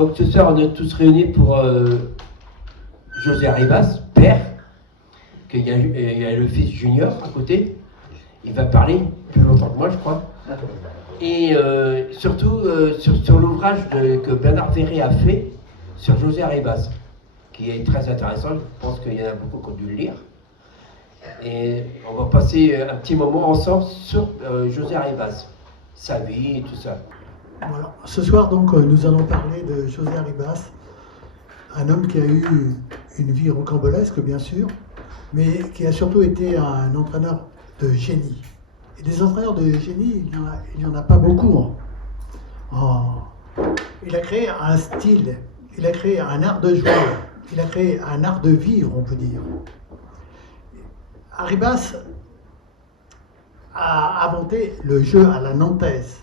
Donc ce soir, on est tous réunis pour José Arribas, père, qu'il y a le fils Junior à côté. Il va parler plus longtemps que moi, je crois. Et surtout sur l'ouvrage que Bernard Verret a fait sur José Arribas, qui est très intéressant. Je pense qu'il y en a beaucoup qui ont dû le lire. Et on va passer un petit moment ensemble sur José Arribas, sa vie et tout ça. Voilà. Ce soir, donc, nous allons parler de José Arribas, un homme qui a eu une vie rocambolesque, bien sûr, mais qui a surtout été un entraîneur de génie. Et des entraîneurs de génie, il n'y en a pas beaucoup. Il a créé un style, il a créé un art de jouer, il a créé un art de vivre, on peut dire. Arribas a inventé le jeu à la nantaise.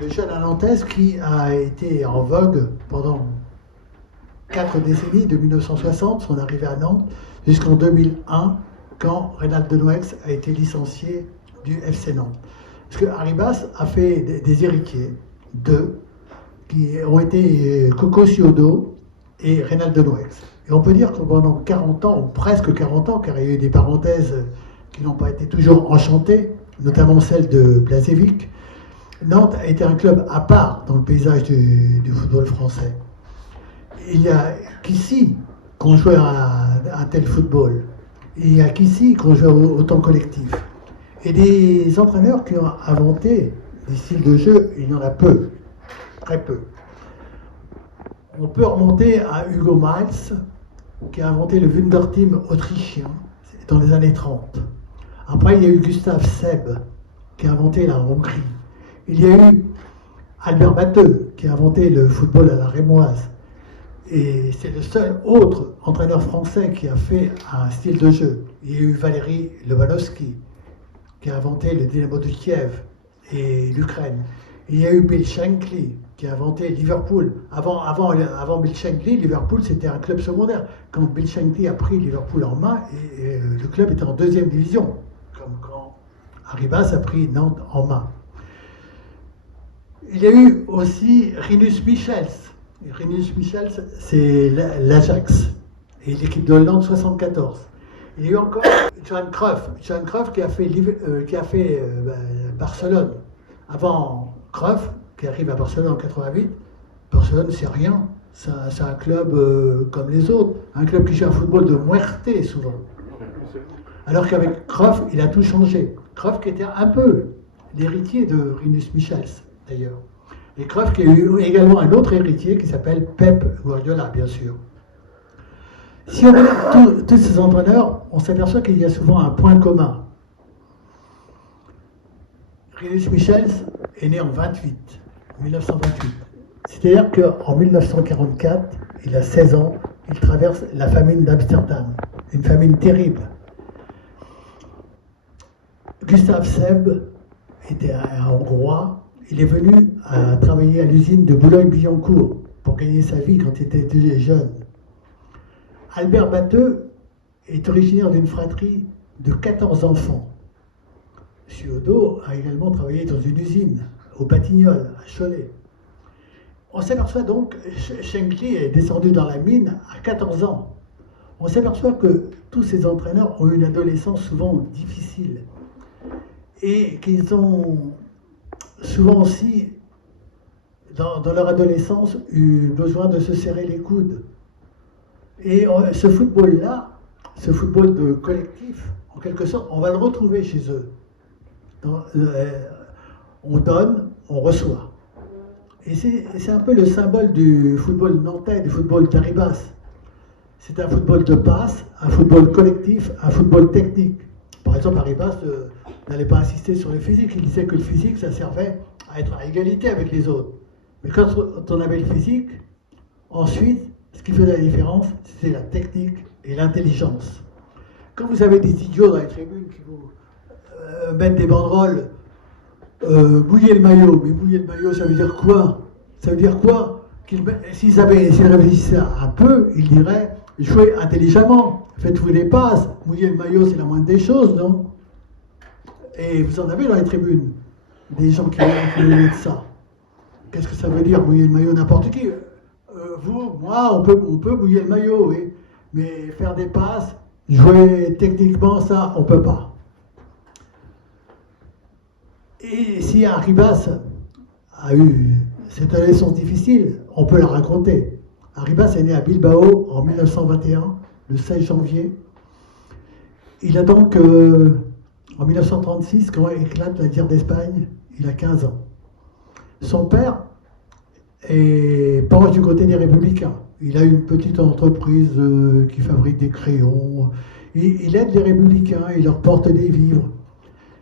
Le jeu à la nantaise qui a été en vogue pendant 4 décennies, de 1960, son arrivée à Nantes, jusqu'en 2001, quand Reynald Denouex a été licencié du FC Nantes. Parce que Arribas a fait des héritiers, deux, qui ont été Coco Ciodo et Reynald Denouex. Et on peut dire que pendant 40 ans, ou presque 40 ans, car il y a eu des parenthèses qui n'ont pas été toujours enchantées, notamment celle de Blažević, Nantes a été un club à part dans le paysage du football français. Il n'y a qu'ici qu'on jouait à un tel football. Il n'y a qu'ici qu'on jouait autant collectif. Et des entraîneurs qui ont inventé des styles de jeu, il y en a peu, très peu. On peut remonter à Hugo Malz, qui a inventé le Wunderteam autrichien dans les années 30. Après, il y a eu Gustav Seb, qui a inventé la Hongrie. Il y a eu Albert Batteux, qui a inventé le football à la rémoise. Et c'est le seul autre entraîneur français qui a fait un style de jeu. Il y a eu Valéry Lobanovsky, qui a inventé le Dynamo de Kiev et l'Ukraine. Il y a eu Bill Shankly, qui a inventé Liverpool. Avant Bill Shankly, Liverpool, c'était un club secondaire. Quand Bill Shankly a pris Liverpool en main, le club était en 2e division, comme quand Arribas a pris Nantes en main. Il y a eu aussi Rinus Michels. Rinus Michels, c'est l'Ajax et l'équipe de Hollande 74. Il y a eu encore Johan Cruyff. Johan Cruyff qui a fait Barcelone. Avant Cruyff, qui arrive à Barcelone en 88, Barcelone c'est rien. C'est un club comme les autres. Un club qui joue un football de muerte souvent. Alors qu'avec Cruyff, il a tout changé. Cruyff qui était un peu l'héritier de Rinus Michels, d'ailleurs. Et Cruyff qui a eu également un autre héritier qui s'appelle Pep Guardiola, bien sûr. Si on regarde tous ces entraîneurs, on s'aperçoit qu'il y a souvent un point commun. Rinus Michels est né en 1928. C'est-à-dire qu'en 1944, il a 16 ans, il traverse la famine d'Amsterdam, une famine terrible. Gustav Seb était un Hongrois. Il est venu travailler à l'usine de Boulogne-Billancourt pour gagner sa vie quand il était jeune. Albert Batteux est originaire d'une fratrie de 14 enfants. Ciodo a également travaillé dans une usine, au Batignolles, à Cholet. On s'aperçoit donc, Shankly est descendu dans la mine à 14 ans. On s'aperçoit que tous ces entraîneurs ont eu une adolescence souvent difficile et qu'ils ont souvent aussi, dans leur adolescence, eu besoin de se serrer les coudes. Et ce football-là, ce football de collectif, en quelque sorte, on va le retrouver chez eux. On donne, on reçoit. Et c'est un peu le symbole du football nantais, du football d'Arribas. C'est un football de passe, un football collectif, un football technique. Par exemple, Arribas n'allait pas insister sur le physique. Il disait que le physique, ça servait à être à égalité avec les autres. Mais quand on avait le physique, ensuite, ce qui faisait la différence, c'était la technique et l'intelligence. Quand vous avez des idiots dans les tribunes qui vous mettent des banderoles, mouiller le maillot, mais mouiller le maillot, ça veut dire quoi? Ça veut dire quoi? S'ils réfléchissaient un peu, ils diraient jouez intelligemment, faites-vous des passes, mouiller le maillot, c'est la moindre des choses, non? Et vous en avez dans les tribunes, des gens qui ont de ça. qu'est-ce que ça veut dire mouiller le maillot? N'importe qui. Vous, moi, on peut mouiller le maillot, oui. Mais faire des passes, jouer techniquement, ça, on ne peut pas. Et si Arribas a eu cette adolescence difficile, on peut la raconter. Arribas est né à Bilbao en 1921, le 16 janvier. Il a donc, en 1936, quand éclate la guerre d'Espagne, il a 15 ans. Son père penche du côté des Républicains. Il a une petite entreprise qui fabrique des crayons. Il aide les Républicains, il leur porte des vivres.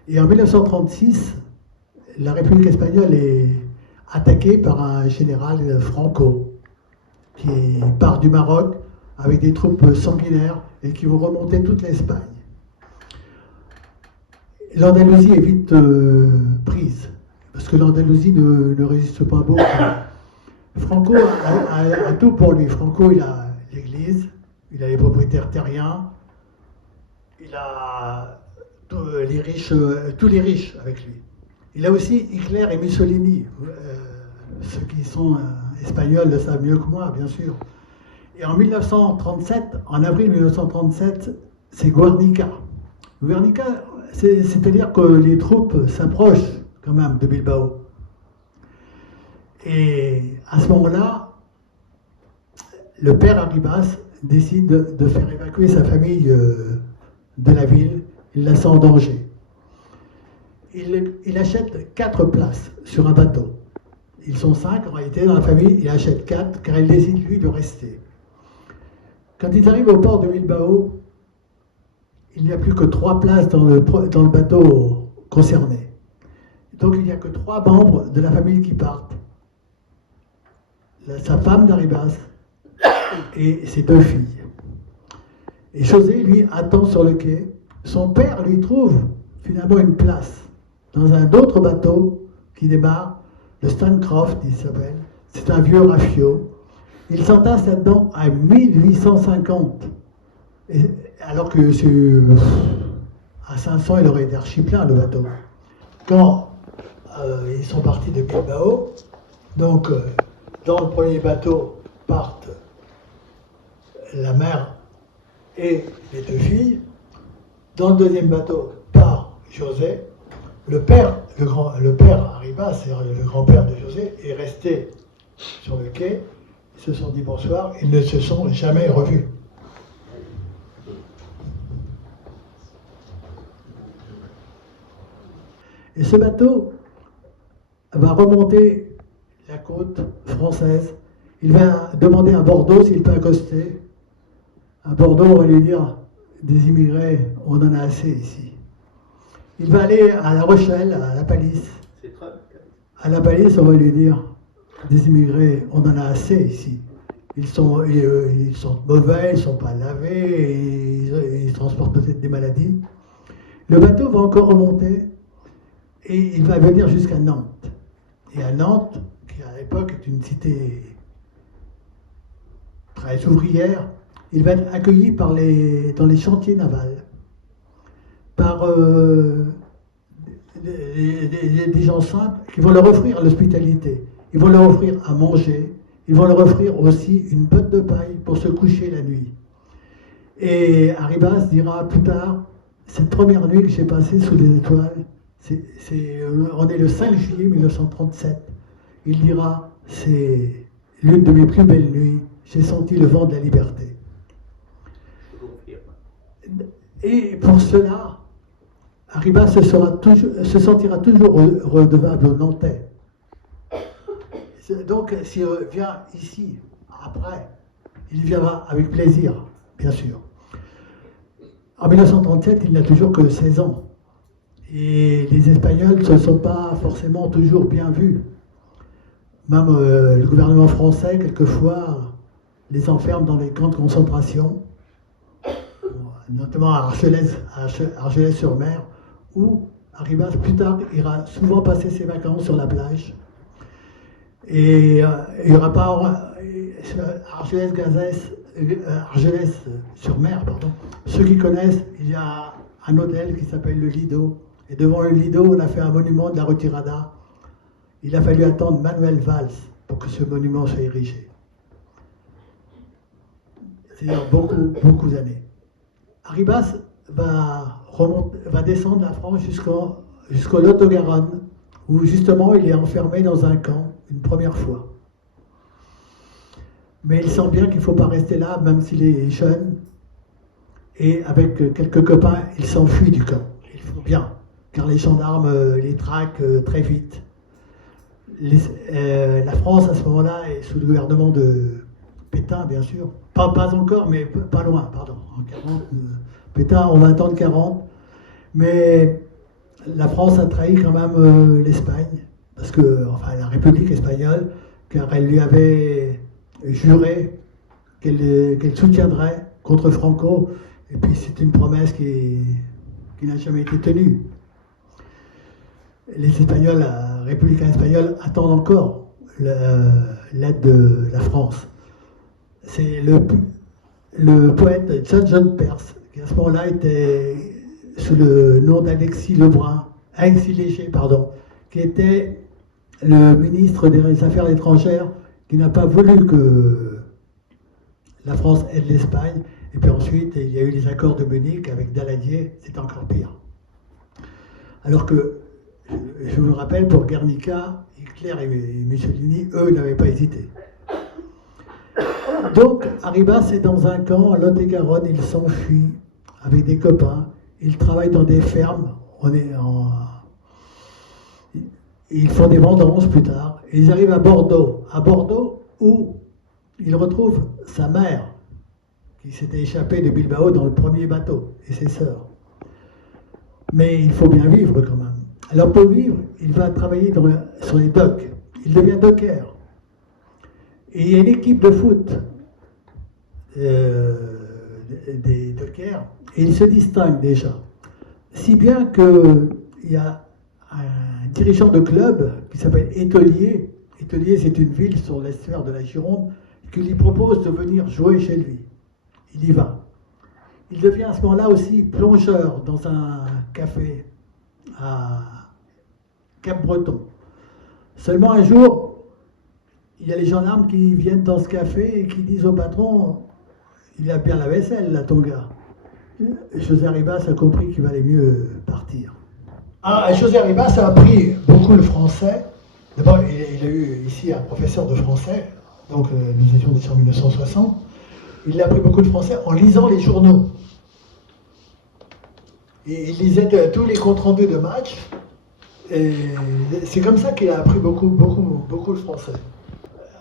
Et en 1936, la République espagnole est attaquée par un général Franco, qui part du Maroc avec des troupes sanguinaires et qui vont remonter toute l'Espagne. L'Andalousie est vite prise, parce que l'Andalousie ne résiste pas beaucoup. Franco a tout pour lui. Franco, il a l'église, il a les propriétaires terriens, il a tous les riches avec lui. Il a aussi Hitler et Mussolini. Ceux qui sont espagnols le savent mieux que moi, bien sûr. Et en 1937, en avril 1937, c'est Guernica. Guernica, c'est-à-dire que les troupes s'approchent quand même de Bilbao. Et à ce moment-là, le père Arribas décide de faire évacuer sa famille de la ville. Il la sent en danger. Il achète 4 places sur un bateau. Ils sont 5 en réalité dans la famille, il achète 4 car il décide lui de rester. Quand ils arrivent au port de Bilbao, il n'y a plus que 3 places dans le bateau concerné. Donc il n'y a que 3 membres de la famille qui partent. Sa femme d'Arribas et ses 2 filles. Et José, lui, attend sur le quai. Son père lui trouve finalement une place dans un autre bateau qui démarre, le Stancroft, il s'appelle. C'est un vieux rafio. Il s'entasse là-dedans à 1850. Alors que à 500, il aurait été archi plein le bateau. Quand ils sont partis de Bilbao, donc dans le premier bateau partent la mère et les 2 filles. Dans le deuxième bateau part José. Le père Arribas, c'est le grand-père de José, est resté sur le quai. Ils se sont dit bonsoir. Ils ne se sont jamais revus. Et ce bateau va remonter la côte française. Il va demander à Bordeaux s'il peut accoster. À Bordeaux, on va lui dire, des immigrés, on en a assez ici. Il va aller à La Rochelle, à La Palisse. À La Palisse, on va lui dire, des immigrés, on en a assez ici. Ils sont mauvais, ils ne sont pas lavés, ils transportent peut-être des maladies. Le bateau va encore remonter et il va venir jusqu'à Nantes. Et à Nantes, qui à l'époque est une cité très ouvrière, il va être accueilli dans les chantiers navals par des gens simples qui vont leur offrir l'hospitalité. Ils vont leur offrir à manger, ils vont leur offrir aussi une botte de paille pour se coucher la nuit. Et Arribas dira plus tard, cette première nuit que j'ai passée sous les étoiles, on est le 5 juillet 1937. Il dira, c'est l'une de mes plus belles nuits, j'ai senti le vent de la liberté. Et pour cela, Arribas se sentira toujours redevable aux Nantais. Donc, s'il vient ici, après, il viendra avec plaisir, bien sûr. En 1937, il n'a toujours que 16 ans. Et les Espagnols ne se sont pas forcément toujours bien vus. Même le gouvernement français, quelquefois, les enferme dans les camps de concentration, notamment à Argelès-sur-Mer, où Arribas, plus tard, ira souvent passer ses vacances sur la plage. Et il n'y aura pas Argelès-sur-Mer, pardon. Ceux qui connaissent, il y a un hôtel qui s'appelle le Lido. Et devant le Lido, on a fait un monument de la retirada. Il a fallu attendre Manuel Valls pour que ce monument soit érigé. C'est-à-dire beaucoup d'années. Arribas va descendre la France jusqu'au Lot-et-Garonne, où justement il est enfermé dans un camp une première fois. Mais il sent bien qu'il ne faut pas rester là, même s'il est jeune. Et avec quelques copains, il s'enfuit du camp. Il faut bien, car les gendarmes les traquent très vite. La France, à ce moment-là, est sous le gouvernement de Pétain, bien sûr. Pas encore, mais pas loin, pardon. En 40, Pétain, on va attendre 40. Mais la France a trahi quand même l'Espagne, enfin la République espagnole, car elle lui avait juré qu'elle soutiendrait contre Franco, et puis c'est une promesse qui n'a jamais été tenue. Les Espagnols, la République espagnole, attendent encore l'aide de la France. C'est le poète John Perse, qui à ce moment-là était sous le nom d'Alexis Léger, qui était le ministre des Affaires étrangères, qui n'a pas voulu que la France aide l'Espagne. Et puis ensuite, il y a eu les accords de Munich avec Daladier, c'est encore pire. Alors que, je vous le rappelle, pour Guernica, Hitler et Mussolini, eux, n'avaient pas hésité. Donc, Arribas est dans un camp, à Lot-et-Garonne, il s'enfuit avec des copains, il travaille dans des fermes, ils font des vendanges plus tard, et ils arrivent à Bordeaux où ils retrouvent sa mère, qui s'était échappée de Bilbao dans le premier bateau, et ses sœurs. Mais il faut bien vivre quand même. Alors pour vivre, il va travailler sur les docks, il devient docker. Et il y a une équipe de foot des dockers, et il se distingue déjà. Si bien qu'il y a un dirigeant de club qui s'appelle Étolier. Étolier, c'est une ville sur l'estuaire de la Gironde, qui lui propose de venir jouer chez lui. Il y va. Il devient à ce moment-là aussi plongeur dans un café à Cap-Breton. Seulement un jour, il y a les gendarmes qui viennent dans ce café et qui disent au patron « Il a bien la vaisselle, là, ton gars ». José Arribas a compris qu'il valait mieux partir. José Arribas a appris beaucoup le français. D'abord, il a eu ici un professeur de français, donc nous étions déjà en 1960. Il a appris beaucoup de français en lisant les journaux. Et il lisait tous les comptes rendus de matchs. Et c'est comme ça qu'il a appris beaucoup le français.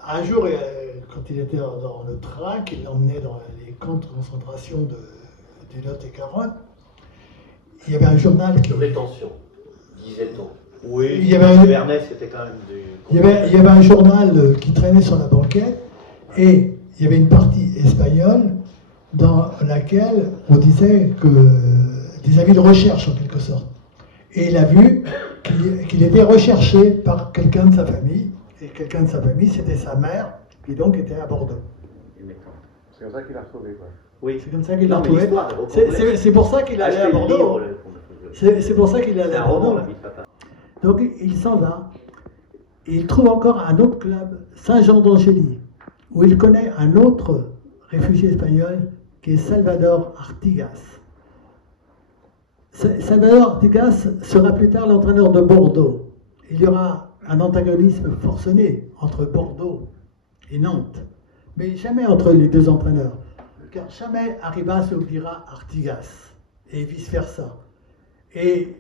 Un jour, quand il était dans le train, qu'il l'emmenait dans les camps de concentration du Lot-et-Garonne, il y avait un journal qui... De rétention, disait-on. Oui, il y avait Bernès, c'était quand même du... Il y avait un journal qui traînait sur la banquette, et il y avait une partie espagnole dans laquelle on disait que des avis de recherche en quelque sorte. Et il a vu qu'il était recherché par quelqu'un de sa famille, et quelqu'un de sa famille, c'était sa mère, qui donc était à Bordeaux. C'est comme ça qu'il l'a retrouvé, quoi. Oui. C'est comme ça qu'il l'a retrouvé. C'est pour ça qu'il allait à Bordeaux. C'est pour ça qu'il allait à Bordeaux. Donc il s'en va, et il trouve encore un autre club, Saint-Jean d'Angély, où il connaît un autre réfugié espagnol qui est Salvador Artigas. Salvador Artigas sera plus tard l'entraîneur de Bordeaux. Il y aura un antagonisme forcené entre Bordeaux et Nantes, mais jamais entre les deux entraîneurs, car jamais Arribas oubliera Artigas, et vice-versa. Et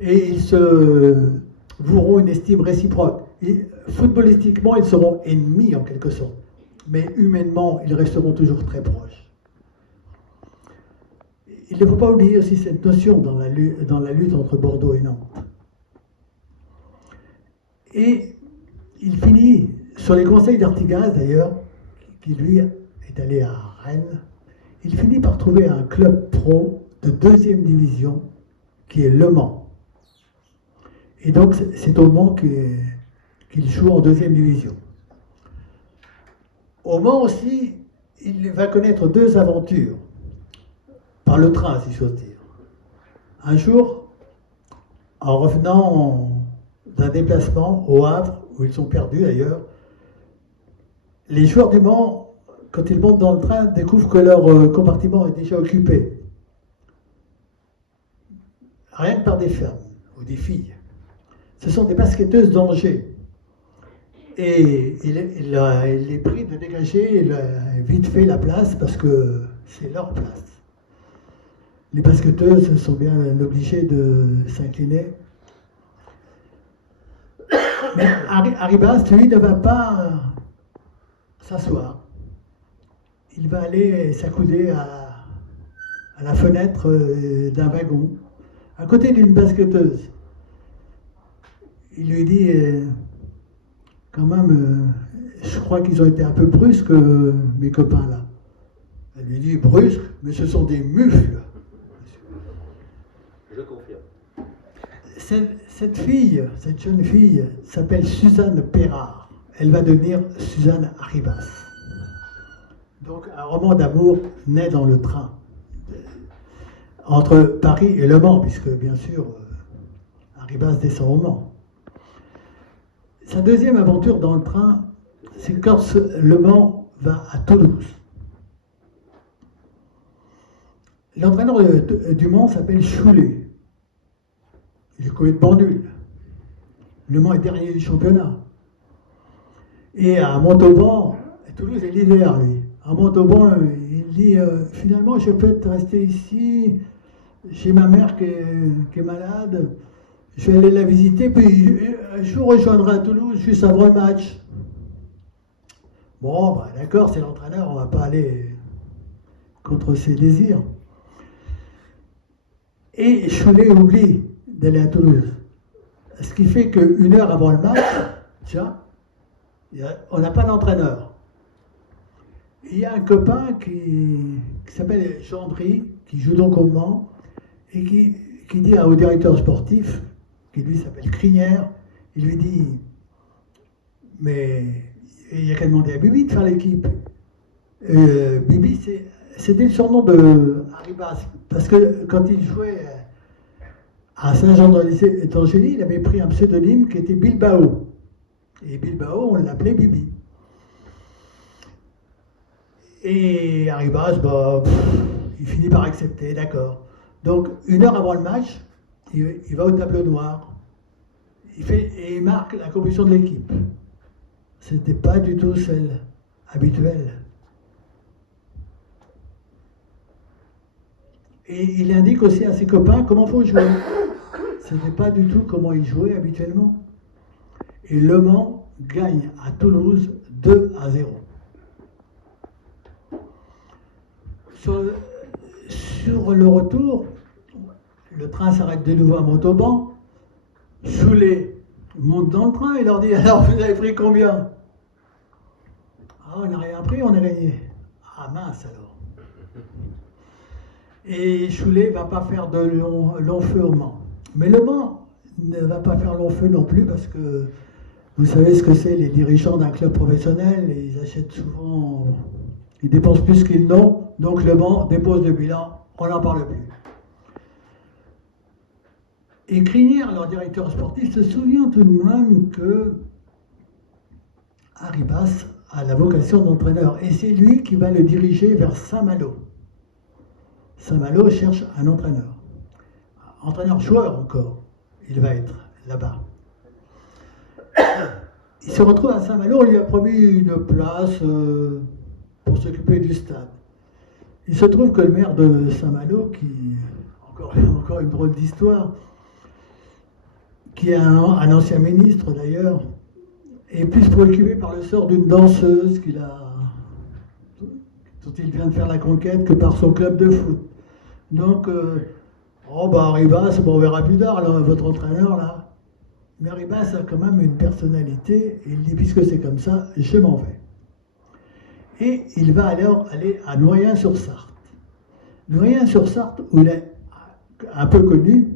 ils se voueront une estime réciproque. Et, footballistiquement, ils seront ennemis en quelque sorte, mais humainement, ils resteront toujours très proches. Il ne faut pas oublier aussi cette notion dans la lutte entre Bordeaux et Nantes. Et il finit, sur les conseils d'Artigas d'ailleurs, qui lui est allé à Rennes, il finit par trouver un club pro de 2e division qui est Le Mans. Et donc c'est au Mans qu'il joue en 2e division. Au Mans aussi, il va connaître 2 aventures, par le train si j'ose dire. Un jour, en revenant d'un déplacement au Havre, où ils sont perdus d'ailleurs, les joueurs du Mans, quand ils montent dans le train, découvrent que leur compartiment est déjà occupé. Rien que par des femmes ou des filles. Ce sont des basketteuses d'Angers. Et il est pris de dégager vite fait la place parce que c'est leur place. Les basketteuses sont bien obligées de s'incliner. Mais Arribas, lui, ne va pas s'asseoir. Il va aller s'accouder à la fenêtre d'un wagon, à côté d'une basketteuse. Il lui dit, quand même, je crois qu'ils ont été un peu brusques, mes copains là. Elle lui dit, brusques, mais ce sont des mufles. Je confirme. Cette fille, cette jeune fille, s'appelle Suzanne Perrard. Elle va devenir Suzanne Arribas. Donc un roman d'amour naît dans le train, entre Paris et Le Mans, puisque bien sûr, Arribas descend au Mans. Sa deuxième aventure dans le train, c'est quand Le Mans va à Toulouse. L'entraîneur du Mans s'appelle Choulet. Il est complètement nul. Le Mans est dernier du championnat. Et à Montauban, Toulouse est leader, lui. À Montauban, il dit finalement, je peux peut-être rester ici, chez ma mère qui est malade. Je vais aller la visiter, puis je vous rejoindrai à Toulouse juste avant le match. Bon, bah, d'accord, c'est l'entraîneur, on ne va pas aller contre ses désirs. Et Choulet oublie d'aller à Toulouse. Ce qui fait qu'une heure avant le match, tiens, on n'a pas d'entraîneur. Il y a un copain qui s'appelle Gendry, qui joue donc au Mans, et qui dit au directeur sportif, qui lui s'appelle Crinière, il lui dit, mais il n'y a qu'à demander à Bibi de faire l'équipe. Bibi, c'était le surnom de Arribas, parce que quand il jouait à Saint-Jean-d'Angély, il avait pris un pseudonyme qui était Bilbao. Et Bilbao, on l'appelait Bibi. Et Arribas, il finit par accepter, d'accord. Donc, une heure avant le match, il va au tableau noir. Et il marque la composition de l'équipe. C'était pas du tout celle habituelle. Et il indique aussi à ses copains comment il faut jouer. C'était pas du tout comment il jouait habituellement. Et Le Mans gagne à Toulouse 2-0. Sur le retour, le train s'arrête de nouveau à Montauban. Choulet monte dans le train et leur dit, alors vous avez pris combien? Ah, on n'a rien pris, on a gagné. Ah mince alors. Et Choulet ne va pas faire de long feu au Mans. Mais Le Mans ne va pas faire long feu non plus parce que vous savez ce que c'est, les dirigeants d'un club professionnel, et ils achètent souvent, ils dépensent plus qu'ils n'ont, donc Le Mans dépose le bilan, on n'en parle plus. Et Crinière, leur directeur sportif, se souvient tout de même que Arribas a la vocation d'entraîneur, et c'est lui qui va le diriger vers Saint-Malo. Saint-Malo cherche un entraîneur. Entraîneur-joueur encore, il va être là-bas. Il se retrouve à Saint-Malo, on lui a promis une place pour s'occuper du stade. Il se trouve que le maire de Saint-Malo, qui, encore une drôle d'histoire, qui est un ancien ministre d'ailleurs, est plus préoccupé par le sort d'une danseuse dont il vient de faire la conquête que par son club de foot. Donc, Arribas, on verra plus tard, là, votre entraîneur là. Mais Arribas a quand même une personnalité, et il dit, puisque c'est comme ça, je m'en vais. Et il va alors aller à Noyen-sur-Sarthe. Noyen-sur-Sarthe, où il est un peu connu,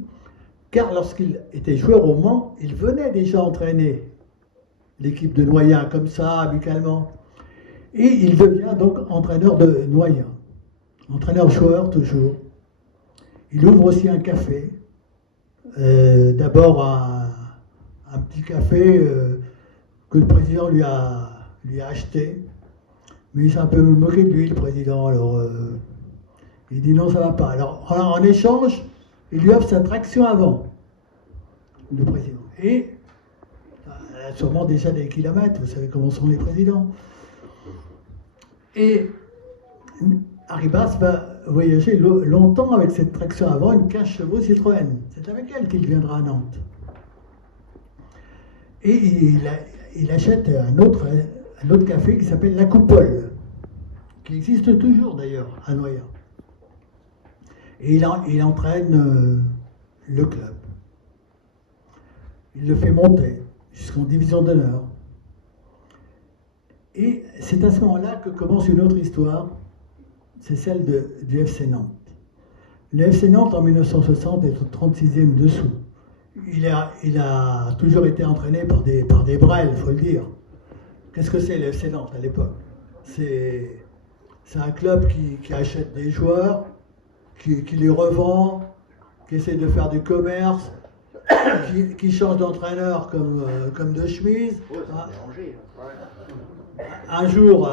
car lorsqu'il était joueur au Mans, il venait déjà entraîner l'équipe de Noyen, comme ça, amicalement. Et il devient donc entraîneur de Noyen. Entraîneur-joueur, toujours. Il ouvre aussi un café D'abord un petit café que le président lui a acheté. Mais il s'est un peu moqué de lui, le président. Alors, il dit non, ça va pas. Alors, en échange, il lui offre sa traction avant, le président. Et elle a sûrement déjà des kilomètres, vous savez comment sont les présidents. Et Arribas va voyager longtemps avec cette traction avant, une 15 chevaux Citroën. C'est avec elle qu'il viendra à Nantes. Et il achète un autre café qui s'appelle La Coupole, qui existe toujours d'ailleurs à Noyant. Et il entraîne le club. Il le fait monter jusqu'en division d'honneur. Et c'est à ce moment-là que commence une autre histoire, c'est celle du FC Nantes. Le FC Nantes en 1960 est au 36e dessous. Il a toujours été entraîné par des brels, il faut le dire. Qu'est-ce que c'est le FC Nantes à l'époque? C'est un club qui achète des joueurs, qui les revend, qui essaie de faire du commerce, qui change d'entraîneur comme de chemise. Un jour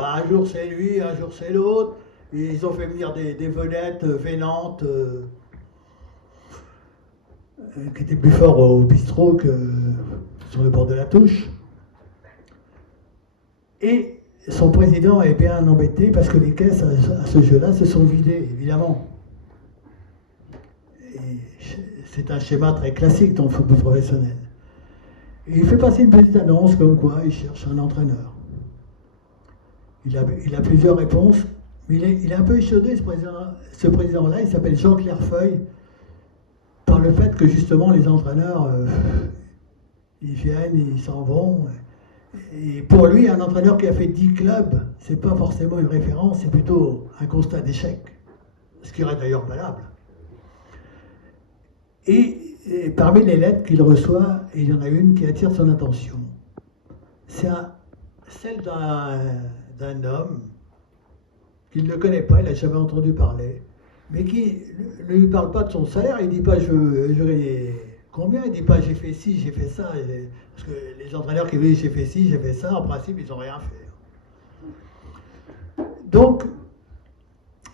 c'est lui, un jour c'est l'autre. Ils ont fait venir des vedettes vénantes qui étaient plus forts au bistrot que sur le bord de la touche. Et son président est bien embêté parce que les caisses à ce jeu-là se sont vidées, évidemment. Et c'est un schéma très classique dans le football professionnel. Et il fait passer une petite annonce comme quoi il cherche un entraîneur. Il a plusieurs réponses, mais il est un peu échaudé, ce président-là. Il s'appelle Jean Clairefeuille, par le fait que justement les entraîneurs, ils viennent, ils s'en vont. Et pour lui, un entraîneur qui a fait 10 clubs, c'est pas forcément une référence, c'est plutôt un constat d'échec. Ce qui est d'ailleurs valable. Et parmi les lettres qu'il reçoit, il y en a une qui attire son attention. C'est celle d'un homme qu'il ne connaît pas, il n'a jamais entendu parler, mais qui ne lui parle pas de son salaire. Il ne dit pas combien, il ne dit pas j'ai fait ci, j'ai fait ça. Parce que les entraîneurs qui disent j'ai fait ci, j'ai fait ça, en principe, ils n'ont rien fait. Donc,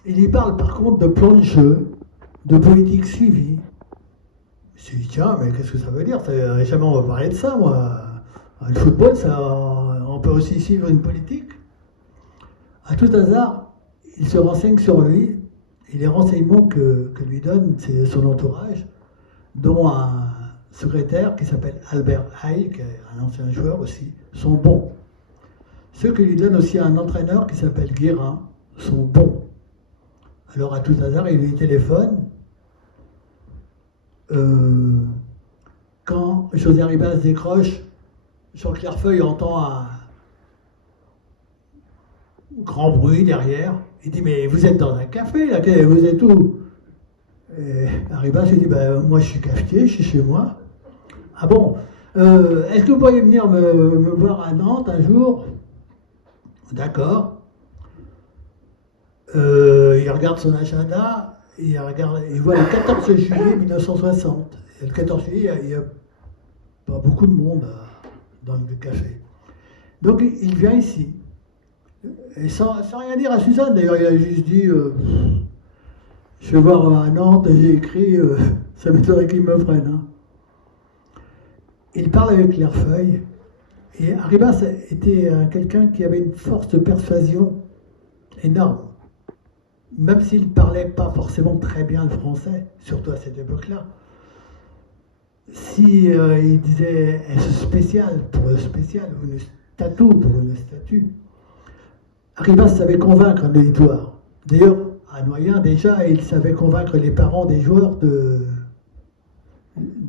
il y parle par contre de plan de jeu, de politique suivie. Je me suis dit, tiens, mais qu'est-ce que ça veut dire? Jamais on va parler de ça, moi. Le football, on peut aussi suivre une politique. À tout hasard, il se renseigne sur lui, et les renseignements que lui donne son entourage, dont un secrétaire qui s'appelle Albert Haï, qui est un ancien joueur aussi, sont bons. Ceux que lui donne aussi un entraîneur qui s'appelle Guérin sont bons. Alors à tout hasard, il lui téléphone. Quand José Arribas décroche, Jean Clairefeuille entend un grand bruit derrière. Il dit, mais vous êtes dans un café, là, vous êtes où? Et Arribas lui dit, moi je suis cafetier, je suis chez moi. Ah bon, est-ce que vous pourriez venir me voir à Nantes un jour? D'accord. Il regarde son agenda, il voit le 14 juillet 1960. Et le 14 juillet, il n'y a pas beaucoup de monde dans le café. Donc il vient ici. Et sans rien dire à Suzanne, d'ailleurs, il a juste dit je vais voir à Nantes, j'ai écrit, ça m'étonnerait qu'il me prenne. Hein. Il parle avec Clairefeuille, et Arribas était quelqu'un qui avait une force de persuasion énorme. Même s'il ne parlait pas forcément très bien le français, surtout à cette époque-là, si il disait spécial pour le spécial, ou une statue pour une statue, Arribas savait convaincre un auditoire. D'ailleurs, à Noyant, déjà, il savait convaincre les parents des joueurs de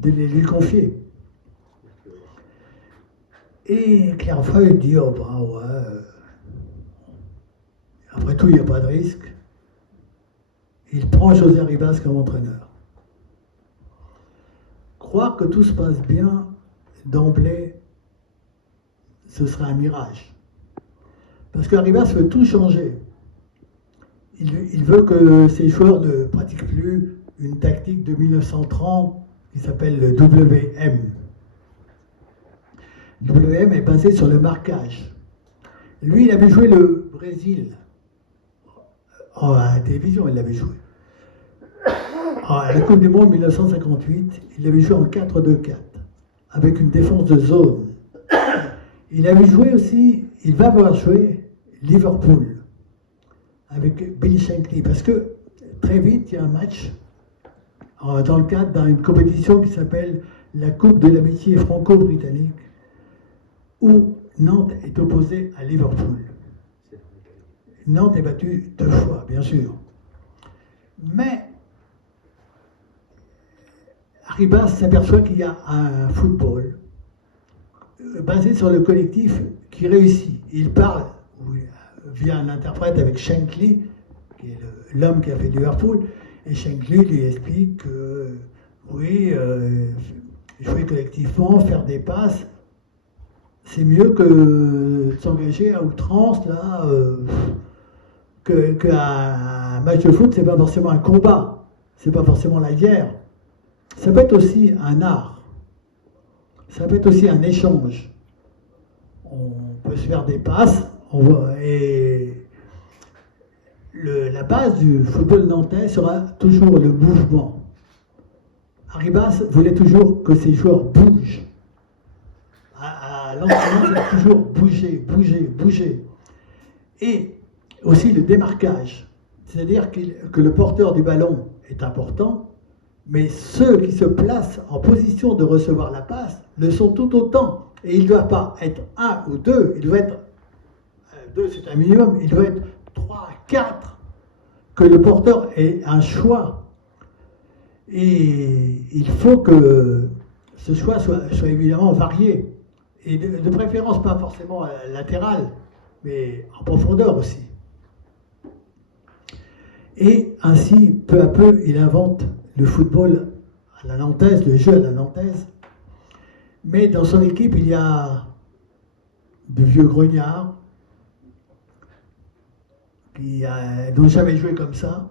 les lui confier. Et Clairefeuille dit, oh ben ouais, après tout, il n'y a pas de risque. Il prend José Arribas comme entraîneur. Croire que tout se passe bien d'emblée, ce serait un mirage. Parce qu'Arribas veut tout changer. Il veut que ses joueurs ne pratiquent plus une tactique de 1930 Il s'appelle le WM. Le WM est basé sur le marquage. Lui, il avait joué le Brésil. À la télévision, il l'avait joué. À la Coupe du Monde 1958, il avait joué en 4-2-4, avec une défense de zone. Il avait joué aussi, il va avoir joué Liverpool, avec Billy Shankly, parce que très vite, il y a un match dans le cadre d'une compétition qui s'appelle la Coupe de l'amitié franco-britannique, où Nantes est opposée à Liverpool. Nantes est battue 2 fois, bien sûr. Mais Arribas s'aperçoit qu'il y a un football basé sur le collectif qui réussit. Il parle via un interprète avec Shankly, qui est l'homme qui a fait Liverpool, et Shankly lui explique que oui, jouer collectivement, faire des passes, c'est mieux que de s'engager à outrance là. Qu'un match de foot, c'est pas forcément un combat, c'est pas forcément la guerre. Ça peut être aussi un art, ça peut être aussi un échange. On peut se faire des passes, et la base du football nantais sera toujours le mouvement. Arribas voulait toujours que ses joueurs bougent. À l'entraînement, c'est toujours bouger, bouger, bouger. Et aussi le démarquage, c'est-à-dire que le porteur du ballon est important, mais ceux qui se placent en position de recevoir la passe le sont tout autant. Et il ne doit pas être 1 ou 2, il doit être 2, c'est un minimum, il doit être 3, 4, que le porteur ait un choix. Et il faut que ce choix soit évidemment varié, et de préférence pas forcément latéral, mais en profondeur aussi. Et ainsi, peu à peu, il invente le football à la nantaise, le jeu à la nantaise. Mais dans son équipe, il y a de vieux grognards qui n'ont jamais joué comme ça.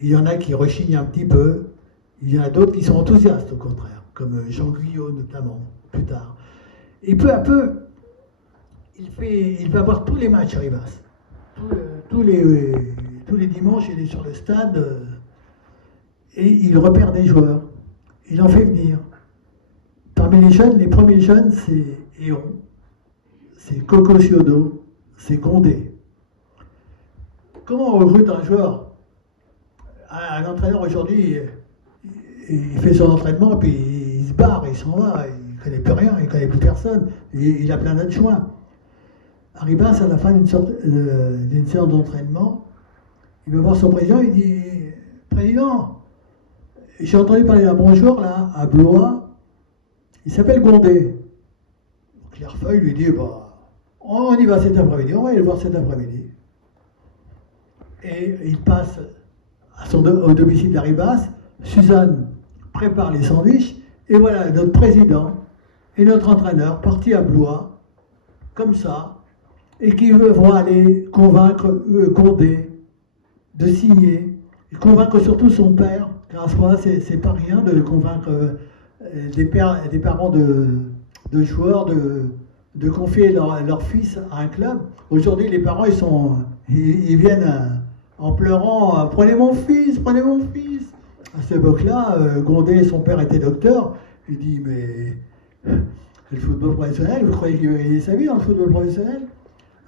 Il y en a qui rechignent un petit peu. Il y en a d'autres qui sont enthousiastes, au contraire, comme Jean Guyot notamment, plus tard. Et peu à peu, il va voir tous les matchs Arribas. Tous les dimanches, il est sur le stade et il repère des joueurs. Il en fait venir. Parmi les jeunes, les premiers jeunes, c'est Eon, c'est Coco Ciodo, c'est Condé. Comment on recrute un joueur? Un entraîneur aujourd'hui, il fait son entraînement, puis il se barre, il s'en va, il ne connaît plus rien, il ne connaît plus personne, il a plein d'adjoints. Arribas, à la fin d'une séance d'entraînement, il va voir son président, il dit « Président, j'ai entendu parler d'un bon joueur là, à Blois, il s'appelle Gondé. » Donc Clairefeuille lui dit bah, « On y va cet après-midi, on va aller le voir cet après-midi. » Et il passe au domicile d'Arribas, Suzanne prépare les sandwichs, et voilà notre président et notre entraîneur partis à Blois, comme ça, et qui vont aller convaincre Condé de signer, et convaincre surtout son père, car à ce moment-là, c'est pas rien de convaincre des parents de joueurs de confier leur fils à un club. Aujourd'hui, les parents, ils viennent en pleurant « Prenez mon fils, prenez mon fils !» À cette époque-là, Gondé, son père était docteur, il dit « Mais le football professionnel, vous croyez qu'il va gagner sa vie dans le football professionnel ?»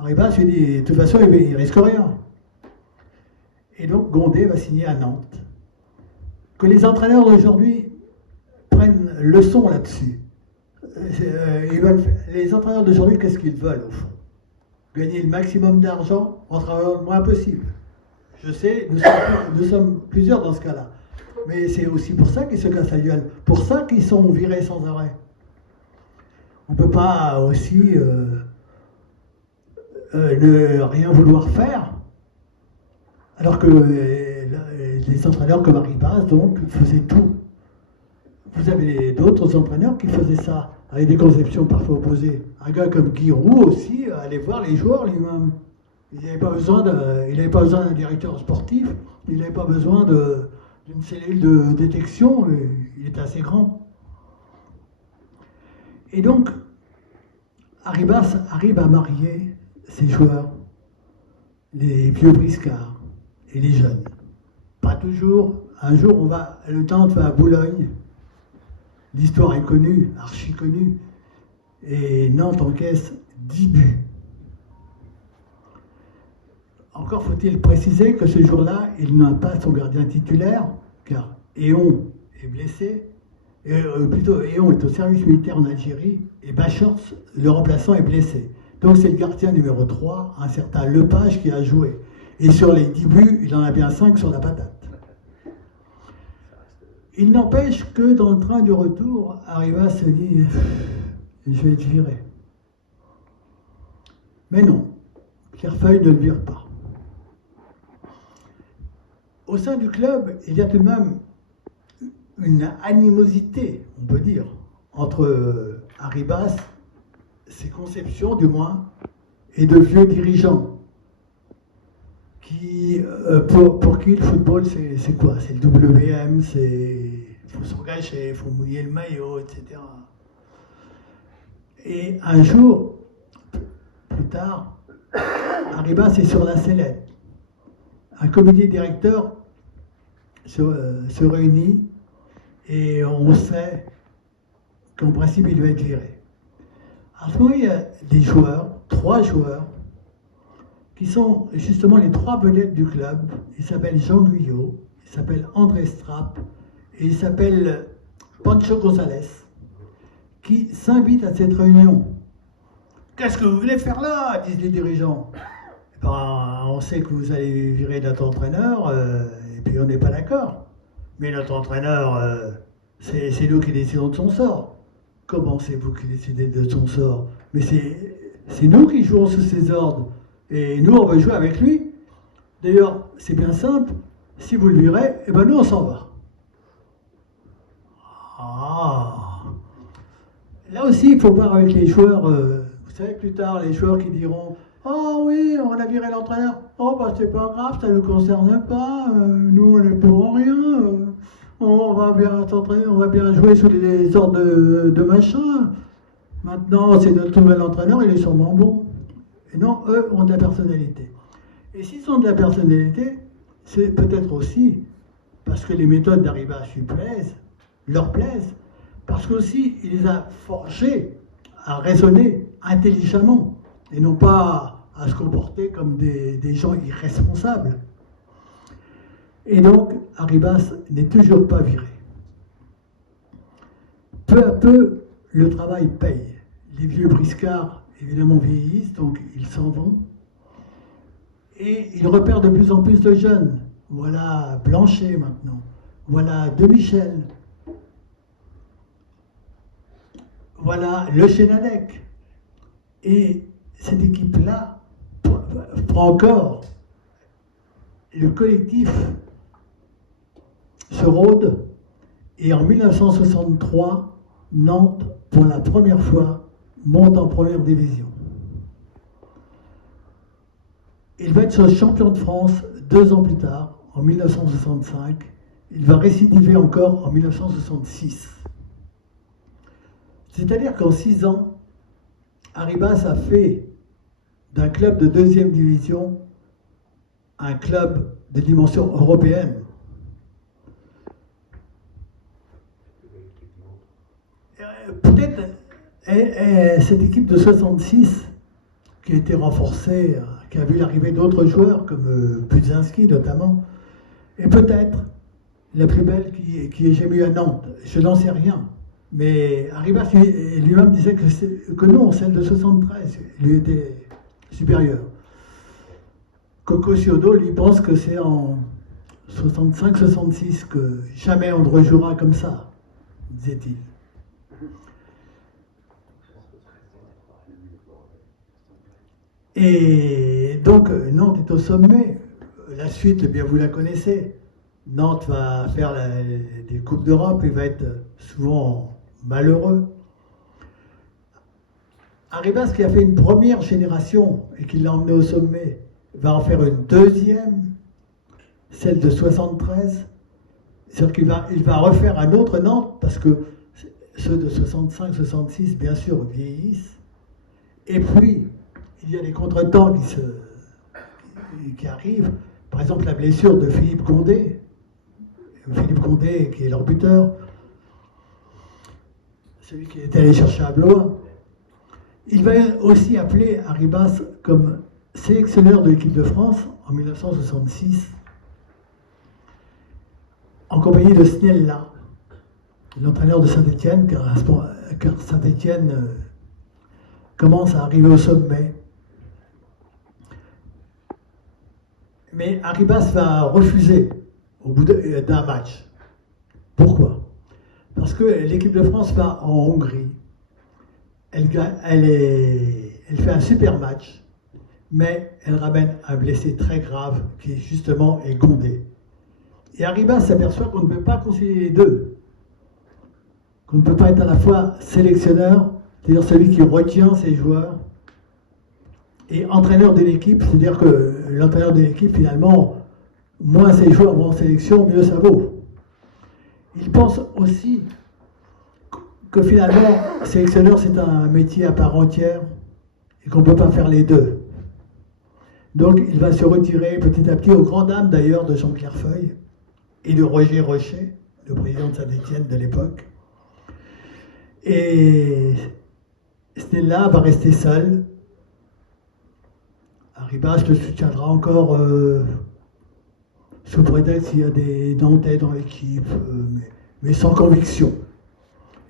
Arribas lui dit, de toute façon, il risque rien. Et donc, Gondé va signer à Nantes. Que les entraîneurs d'aujourd'hui prennent leçon là-dessus. Les entraîneurs d'aujourd'hui, qu'est-ce qu'ils veulent, au fond? Gagner le maximum d'argent en travaillant le moins possible. Je sais, nous sommes plusieurs dans ce cas-là. Mais c'est aussi pour ça qu'ils se cassent la gueule. Pour ça qu'ils sont virés sans arrêt. On ne peut pas aussi... ne rien vouloir faire, alors que les entraîneurs comme Arribas, donc, faisaient tout. Vous avez d'autres entraîneurs qui faisaient ça, avec des conceptions parfois opposées. Un gars comme Giroud aussi allait voir les joueurs lui-même. Il n'avait pas besoin d'un directeur sportif, il n'avait pas besoin d'une cellule de détection, il est assez grand. Et donc, Arribas arrive à marier ses joueurs, les vieux briscards et les jeunes. Pas toujours. Un jour, le Nantes va à Boulogne. L'histoire est connue, archi connue. Et Nantes encaisse 10 buts. Encore faut-il préciser que ce jour-là, il n'a pas son gardien titulaire, car Éon est blessé. Plutôt, Éon est au service militaire en Algérie, et Bachors, le remplaçant, est blessé. Donc c'est le gardien numéro 3, un certain Lepage, qui a joué. Et sur les 10 buts, il en a bien 5 sur la patate. Il n'empêche que dans le train du retour, Arribas se dit « je vais être viré ». Mais non, Pierrefeuille ne le vire pas. Au sein du club, il y a tout de même une animosité, on peut dire, entre Arribas, ses conceptions du moins, et de vieux dirigeants qui, pour qui le football, c'est quoi? C'est le WM, il faut s'engager, il faut mouiller le maillot, etc. Et un jour, plus tard, Arribas est sur la sellette. Un comité directeur se réunit et on sait qu'en principe, il va être viré. À ce moment, il y a des joueurs, 3 joueurs, qui sont justement les 3 vedettes du club. Il s'appelle Jean Guyot, il s'appelle André Strapp et il s'appelle Pancho González, qui s'invitent à cette réunion. Qu'est-ce que vous voulez faire là, disent les dirigeants. Ben, on sait que vous allez virer notre entraîneur, et puis on n'est pas d'accord. Mais notre entraîneur, c'est nous qui décidons de son sort. Comment c'est vous qui décidez de son sort? Mais c'est nous qui jouons sous ses ordres. Et nous, on veut jouer avec lui. D'ailleurs, c'est bien simple. Si vous le virez, eh ben nous, on s'en va. Ah. Là aussi, il faut voir avec les joueurs. Vous savez, plus tard, les joueurs qui diront « Ah oui, on a viré l'entraîneur. Oh, bah c'est pas grave, ça ne nous concerne pas. Nous, on n'est pour rien. On va bien s'entraîner, on va bien jouer sous les ordres de machin. Maintenant, c'est notre nouvel entraîneur, il est sûrement bon. » Et non, eux ont de la personnalité. Et s'ils ont de la personnalité, c'est peut-être aussi parce que les méthodes d'Arribas leur plaisent, parce qu'aussi il les a forgés à raisonner intelligemment et non pas à se comporter comme des gens irresponsables. Et donc, Arribas n'est toujours pas viré. Peu à peu, le travail paye. Les vieux briscards évidemment vieillissent, donc ils s'en vont. Et ils repèrent de plus en plus de jeunes. Voilà Blanchet maintenant. Voilà De Michel. Voilà Le Chénadec. Et cette équipe-là prend encore. Le collectif se rôde. Et en 1963, Nantes, pour la première fois, monte en première division. Il va être champion de France 2 ans plus tard, en 1965. Il va récidiver encore en 1966. C'est-à-dire qu'en 6 ans, Arribas a fait d'un club de 2e division un club de dimension européenne. Peut-être cette équipe de 66, qui a été renforcée, qui a vu l'arrivée d'autres joueurs, comme Budzinski notamment, est peut-être la plus belle qui ait jamais eu à Nantes. Je n'en sais rien. Mais Arribas lui-même disait que non, celle de 73 lui était supérieure. Coco Ciodo, lui, pense que c'est en 65-66 que jamais on ne rejouera comme ça, disait-il. Et donc, Nantes est au sommet. La suite, eh bien, vous la connaissez. Nantes va faire des Coupes d'Europe, il va être souvent malheureux. Arribas, qui a fait une première génération et qui l'a emmené au sommet, va en faire une deuxième, celle de 73. C'est-à-dire qu'il va refaire un autre Nantes, parce que ceux de 65-66, bien sûr, vieillissent. Et puis, il y a des contretemps qui arrivent. Par exemple, la blessure de Philippe Condé. Philippe Condé, qui est leur buteur. Celui qui est allé chercher à Blois. Il va aussi appeler Arribas comme sélectionneur de l'équipe de France en 1966, en compagnie de Snella, l'entraîneur de Saint-Étienne, car Saint-Étienne commence à arriver au sommet. Mais Arribas va refuser au bout d'un match. Pourquoi? Parce que l'équipe de France va en Hongrie. Elle fait un super match, mais elle ramène un blessé très grave qui justement est Gondé. Et Arribas s'aperçoit qu'on ne peut pas concilier les deux. Qu'on ne peut pas être à la fois sélectionneur, c'est-à-dire celui qui retient ses joueurs, et entraîneur de l'équipe, c'est-à-dire que l'entraîneur de l'équipe, finalement, moins ses joueurs vont en sélection, mieux ça vaut. Il pense aussi que finalement, sélectionneur, c'est un métier à part entière et qu'on ne peut pas faire les deux. Donc, il va se retirer petit à petit, aux grandes dames d'ailleurs de Jean Clairefeuille et de Roger Rochet, le président de Saint-Étienne de l'époque. Et Snella va rester seul. Arribas le soutiendra encore sous prétexte qu'il y a des Nantais dans l'équipe, mais sans conviction.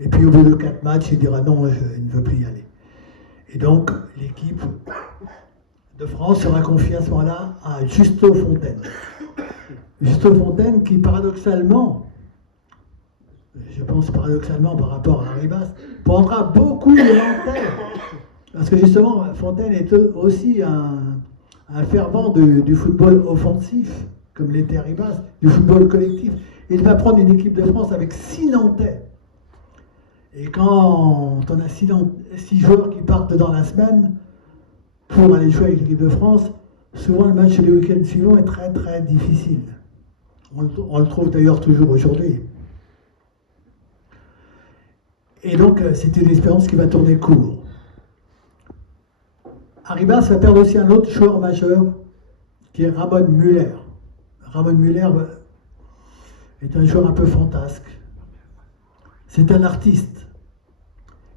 Et puis au bout de 4 matchs, il dira non, il ne veut plus y aller. Et donc l'équipe de France sera confiée à ce moment-là à Justo Fontaine. Justo Fontaine qui paradoxalement, je pense paradoxalement par rapport à Arribas, prendra beaucoup de Nantais. Parce que justement, Fontaine est aussi un fervent du football offensif, comme l'était Arribas, du football collectif. Il va prendre une équipe de France avec 6 Nantais. Et quand on a 6 joueurs qui partent dans la semaine pour aller jouer avec l'équipe de France, souvent le match du week-end suivant est très très difficile. On le trouve d'ailleurs toujours aujourd'hui. Et donc c'est une expérience qui va tourner court. Arribas va perdre aussi un autre joueur majeur qui est Ramon Müller. Ramon Müller est un joueur un peu fantasque. C'est un artiste.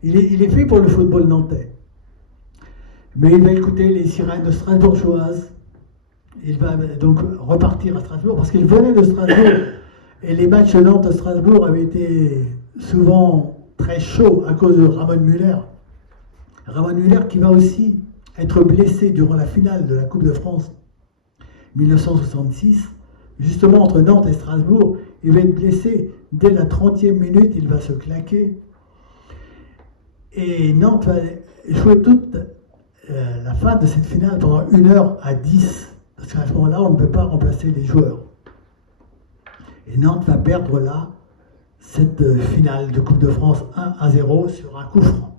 Il est fait pour le football nantais. Mais il va écouter les sirènes strasbourgeoises. Il va donc repartir à Strasbourg parce qu'il venait de Strasbourg. Et les matchs Nantes-Strasbourg avaient été souvent très chauds à cause de Ramon Müller. Ramon Müller qui va aussi être blessé durant la finale de la Coupe de France 1966. Justement entre Nantes et Strasbourg, il va être blessé dès la 30e minute, il va se claquer. Et Nantes va jouer toute la fin de cette finale pendant 1h10, parce qu'à ce moment-là, on ne peut pas remplacer les joueurs. Et Nantes va perdre là cette finale de Coupe de France 1-0 sur un coup franc.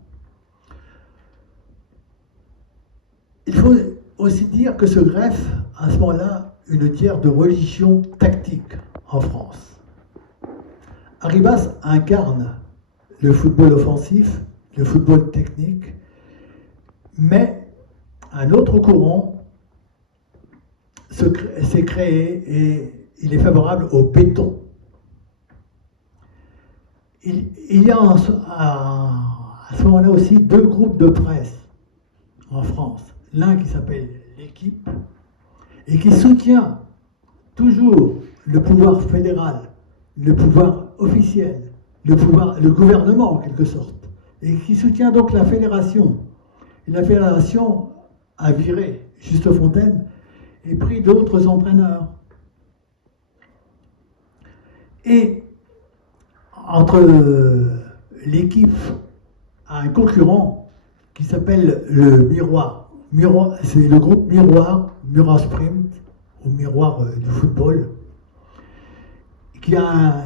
Il faut aussi dire que se greffe à ce moment-là une guerre de religion tactique en France. Arribas incarne le football offensif, le football technique, mais un autre courant s'est créé et il est favorable au béton. Il y a à ce moment-là aussi 2 groupes de presse en France. L'un qui s'appelle l'Équipe et qui soutient toujours le pouvoir fédéral, le pouvoir officiel, le gouvernement en quelque sorte, et qui soutient donc la fédération. Et la fédération a viré Justo Fontaine et pris d'autres entraîneurs. Et entre l'Équipe a un concurrent qui s'appelle le Miroir. C'est le groupe Miroir Sprint, ou Miroir du football, qui a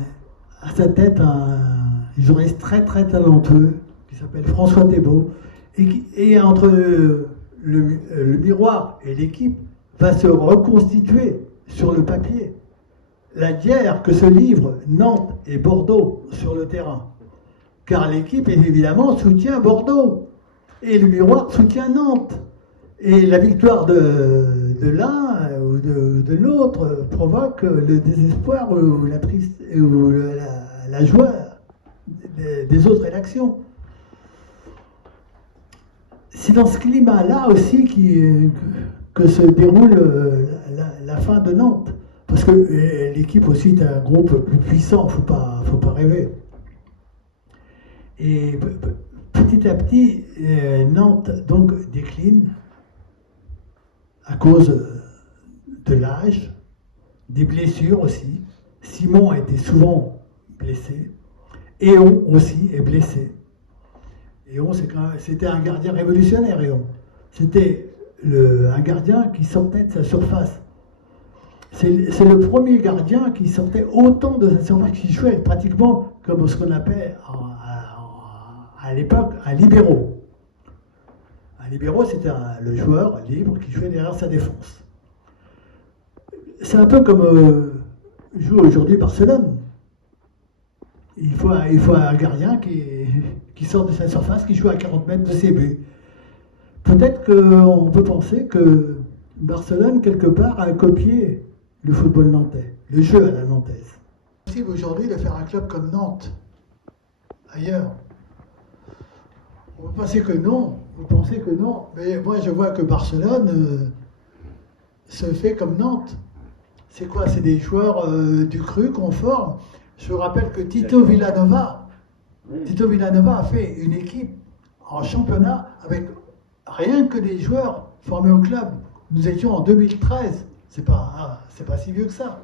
à sa tête un journaliste très très talentueux qui s'appelle François Thébault, et entre le Miroir et l'Équipe va se reconstituer sur le papier la guerre que se livrent Nantes et Bordeaux sur le terrain. Car l'équipe, évidemment, soutient Bordeaux. Et le miroir soutient Nantes. Et la victoire de l'un ou de l'autre provoque le désespoir ou la joie des autres rédactions. C'est dans ce climat-là aussi que se déroule la fin de Nantes. Parce que l'équipe aussi est un groupe plus puissant, faut pas rêver. Et petit à petit, Nantes donc décline à cause de l'âge, des blessures aussi. Simon a été souvent blessé. Éon aussi est blessé. Éon, c'était un gardien révolutionnaire, Éon. C'était un gardien qui sortait de sa surface. C'est le premier gardien qui sortait autant de sa surface, qui jouait pratiquement comme ce qu'on appelait à l'époque un libéro. Un libéro, c'était le joueur libre qui jouait derrière sa défense. C'est un peu comme joue aujourd'hui Barcelone. Il faut un gardien qui sort de sa surface, qui joue à 40 mètres de ses buts. Peut-être qu'on peut penser que Barcelone, quelque part, a copié le football nantais, le jeu à la nantaise. C'est possible aujourd'hui de faire un club comme Nantes, ailleurs. Vous pensez que non, mais moi je vois que Barcelone se fait comme Nantes. C'est quoi? C'est des joueurs du cru qu'on forme. Je vous rappelle que Tito Villanova a fait une équipe en championnat avec rien que des joueurs formés au club. Nous étions en 2013, c'est pas si vieux que ça.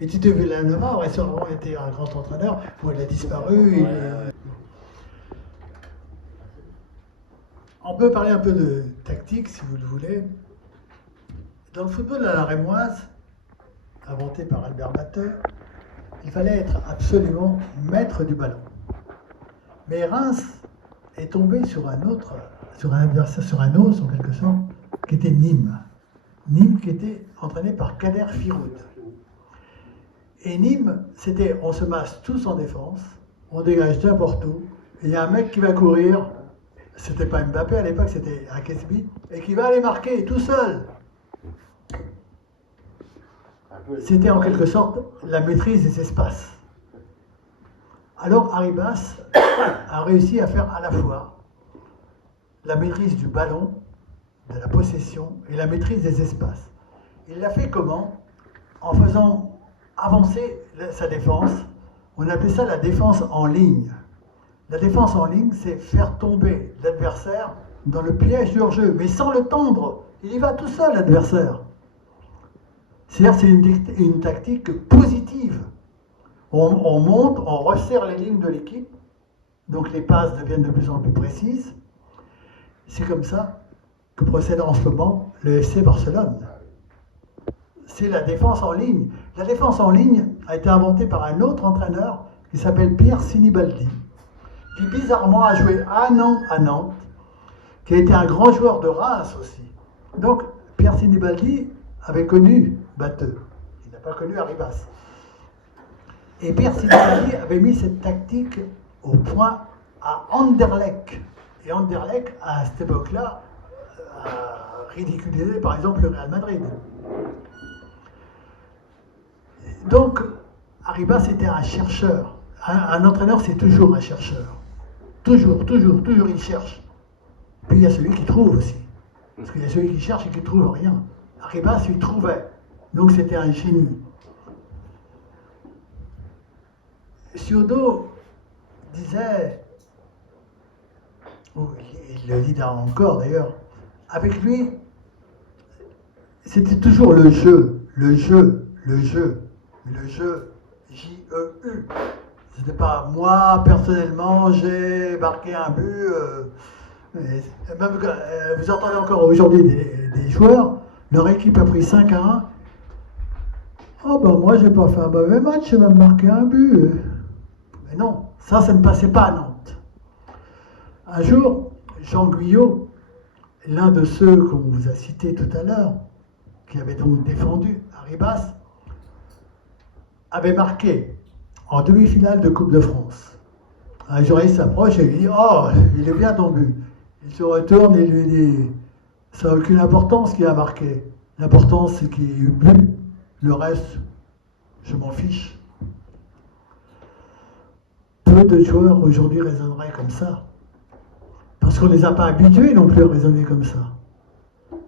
Et Tito Villanova aurait sûrement été un grand entraîneur, bon, il a disparu. On peut parler un peu de tactique, si vous le voulez. Dans le football à la rémoise, inventé par Albert Batteux, il fallait être absolument maître du ballon. Mais Reims est tombé sur un adversaire, sur un os en quelque sorte, qui était Nîmes. Nîmes qui était entraîné par Kader Firoud. Et Nîmes, c'était on se masse tous en défense, on dégage n'importe où, et il y a un mec qui va courir, c'était pas Mbappé à l'époque, c'était Akesbi, et qui va aller marquer tout seul. C'était en quelque sorte la maîtrise des espaces. Alors Arribas a réussi à faire à la fois la maîtrise du ballon, de la possession et la maîtrise des espaces. Il l'a fait comment? En faisant avancer sa défense. On appelait ça la défense en ligne. La défense en ligne, c'est faire tomber l'adversaire dans le piège du hors-jeu, mais sans le tendre. Il y va tout seul, l'adversaire. C'est-à-dire c'est une tactique positive. On monte, on resserre les lignes de l'équipe, donc les passes deviennent de plus en plus précises. C'est comme ça que procède en ce moment le FC Barcelone. C'est la défense en ligne. La défense en ligne a été inventée par un autre entraîneur qui s'appelle Pierre Sinibaldi, qui bizarrement a joué un an à Nantes, qui a été un grand joueur de Reims aussi. Donc Pierre Sinibaldi avait connu Batteux, il n'a pas connu Arribas. Et Pierre Sinibaldi avait mis cette tactique au point à Anderlecht. Et Anderlecht, à cette époque-là, a ridiculisé par exemple le Real Madrid. Donc, Arribas était un chercheur. Un entraîneur, c'est toujours un chercheur. Toujours, il cherche. Puis il y a celui qui trouve aussi. Parce qu'il y a celui qui cherche et qui ne trouve rien. Arribas, il trouvait. Donc c'était un génie. Ciodo disait, il le dit encore d'ailleurs, avec lui, c'était toujours le jeu, J-E-U. C'était pas moi, personnellement, j'ai marqué un but. Même, vous entendez encore aujourd'hui des joueurs, leur équipe a pris 5-1. Oh ben moi, j'ai pas fait un mauvais match, j'ai même marqué un but. Mais non, ça ne passait pas à Nantes. Un jour, Jean Guyot, l'un de ceux qu'on vous a cités tout à l'heure, qui avait donc défendu Arribas, avait marqué en demi-finale de Coupe de France. Un journaliste s'approche et lui dit « Oh, il est bien ton but ». Il se retourne et lui dit « Ça n'a aucune importance qui a marqué. L'important, c'est qu'il y ait eu but. Le reste, je m'en fiche. » Peu de joueurs aujourd'hui raisonneraient comme ça. Parce qu'on ne les a pas habitués non plus à raisonner comme ça.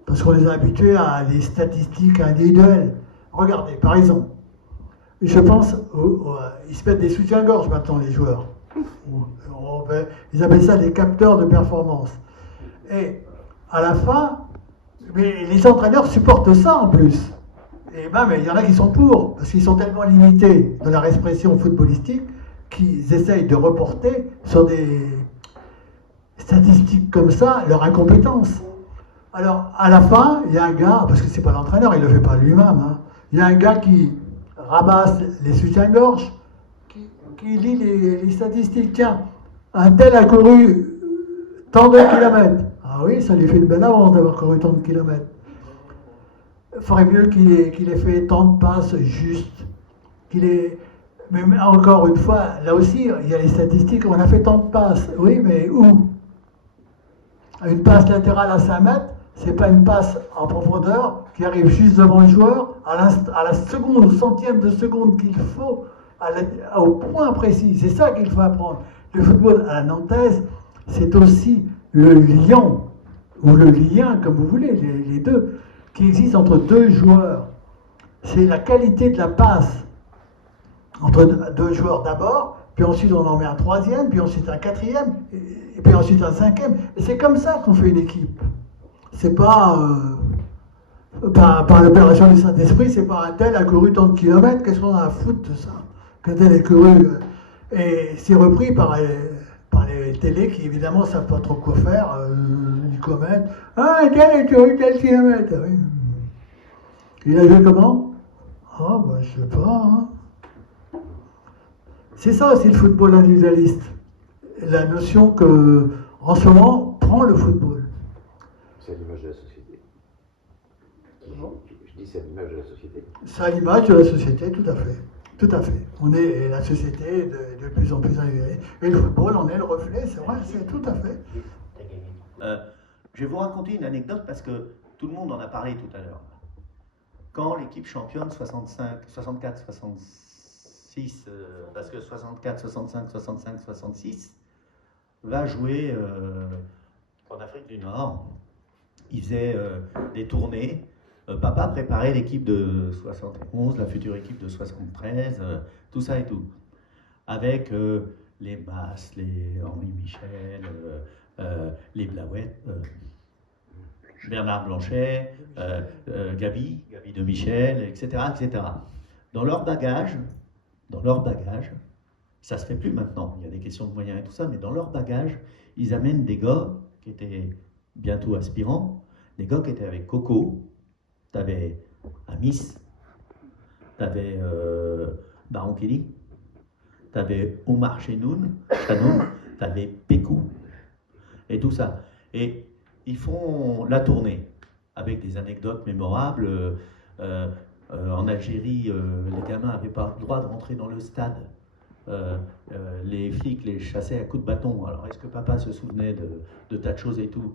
Parce qu'on les a habitués à des statistiques individuelles. Regardez, par exemple, je pense, ils se mettent des soutiens-gorge maintenant, les joueurs. Ils appellent ça des capteurs de performance. Et à la fin, mais les entraîneurs supportent ça en plus. Et même, il y en a qui sont pour, parce qu'ils sont tellement limités dans leur expression footballistique qu'ils essayent de reporter sur des statistiques comme ça leur incompétence. Alors, à la fin, il y a un gars, parce que c'est pas l'entraîneur, il le fait pas lui-même, hein, il y a un gars qui ramasse les soutiens-gorge, qui lit les statistiques. Tiens, un tel a couru tant de kilomètres. Ah oui, ça lui fait une belle avance d'avoir couru tant de kilomètres. Il faudrait mieux qu'il ait fait tant de passes justes. Mais encore une fois, là aussi, il y a les statistiques, on a fait tant de passes. Oui, mais où? Une passe latérale à 5 mètres, c'est pas une passe en profondeur qui arrive juste devant le joueur, à la seconde, au centième de seconde qu'il faut, au point précis. C'est ça qu'il faut apprendre. Le football à la nantaise, c'est aussi le lien, ou le lien, comme vous voulez, les deux, qui existe entre deux joueurs. C'est la qualité de la passe entre deux joueurs d'abord, puis ensuite on en met un troisième, puis ensuite un quatrième, et puis ensuite un cinquième. Et c'est comme ça qu'on fait une équipe. C'est pas par l'opération du Saint-Esprit, c'est pas un tel a couru tant de kilomètres, qu'est-ce qu'on a à foutre de ça? Qu'un tel a couru. Et c'est repris par les télés qui évidemment savent pas trop quoi faire, ils commettent. Ah, un tel a couru tel kilomètre. Oui. Il a joué comment? Ah, bah je sais pas. Hein. C'est ça aussi le football individualiste. La notion que, en ce moment, prend le football. C'est l'image de la société. Je dis c'est l'image de la société. C'est à l'image de la société, tout à fait. Tout à fait. On est la société de plus en plus individualiste. Et le football en est le reflet, c'est vrai, c'est tout à fait. Je vais vous raconter une anecdote parce que tout le monde en a parlé tout à l'heure. Quand l'équipe championne 65, 64, 66, parce que 64, 65, 65, 66 va jouer en Afrique du Nord, il faisait des tournées. Papa préparait l'équipe de 71, la future équipe de 73, tout ça et tout. Avec les Bass, les Henri Michel, les Blauette, Bernard Blanchet, Gabi de Michel, etc., etc. Dans leur bagage, ça se fait plus maintenant, il y a des questions de moyens et tout ça, mais dans leur bagage, ils amènent des gars qui étaient bientôt aspirants, des gars qui étaient avec Coco, t'avais Amis, t'avais Baron Kelly, t'avais Omar Chanoun, t'avais Pékou, et tout ça. Et ils font la tournée avec des anecdotes mémorables. En Algérie, les gamins n'avaient pas le droit de rentrer dans le stade. Les flics les chassaient à coups de bâton. Alors, est-ce que papa se souvenait de tas de choses et tout?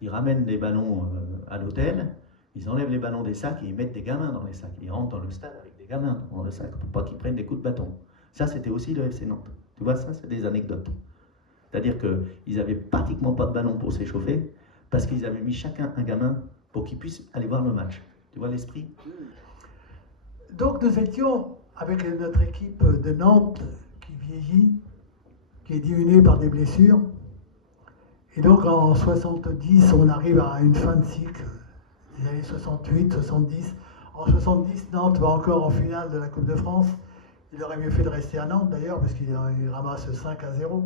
Ils ramènent des ballons à l'hôtel, ils enlèvent les ballons des sacs et ils mettent des gamins dans les sacs. Ils rentrent dans le stade avec des gamins dans le sac pour pas qu'ils prennent des coups de bâton. Ça, c'était aussi le FC Nantes. Tu vois, ça, c'est des anecdotes. C'est-à-dire qu'ils n'avaient pratiquement pas de ballon pour s'échauffer parce qu'ils avaient mis chacun un gamin pour qu'ils puissent aller voir le match. Tu vois l'esprit? Donc nous étions avec notre équipe de Nantes qui vieillit, qui est diminuée par des blessures. Et donc en 70, on arrive à une fin de cycle, les années 68, 70. En 70, Nantes va encore en finale de la Coupe de France. Il aurait mieux fait de rester à Nantes d'ailleurs, parce qu'il ramasse 5-0.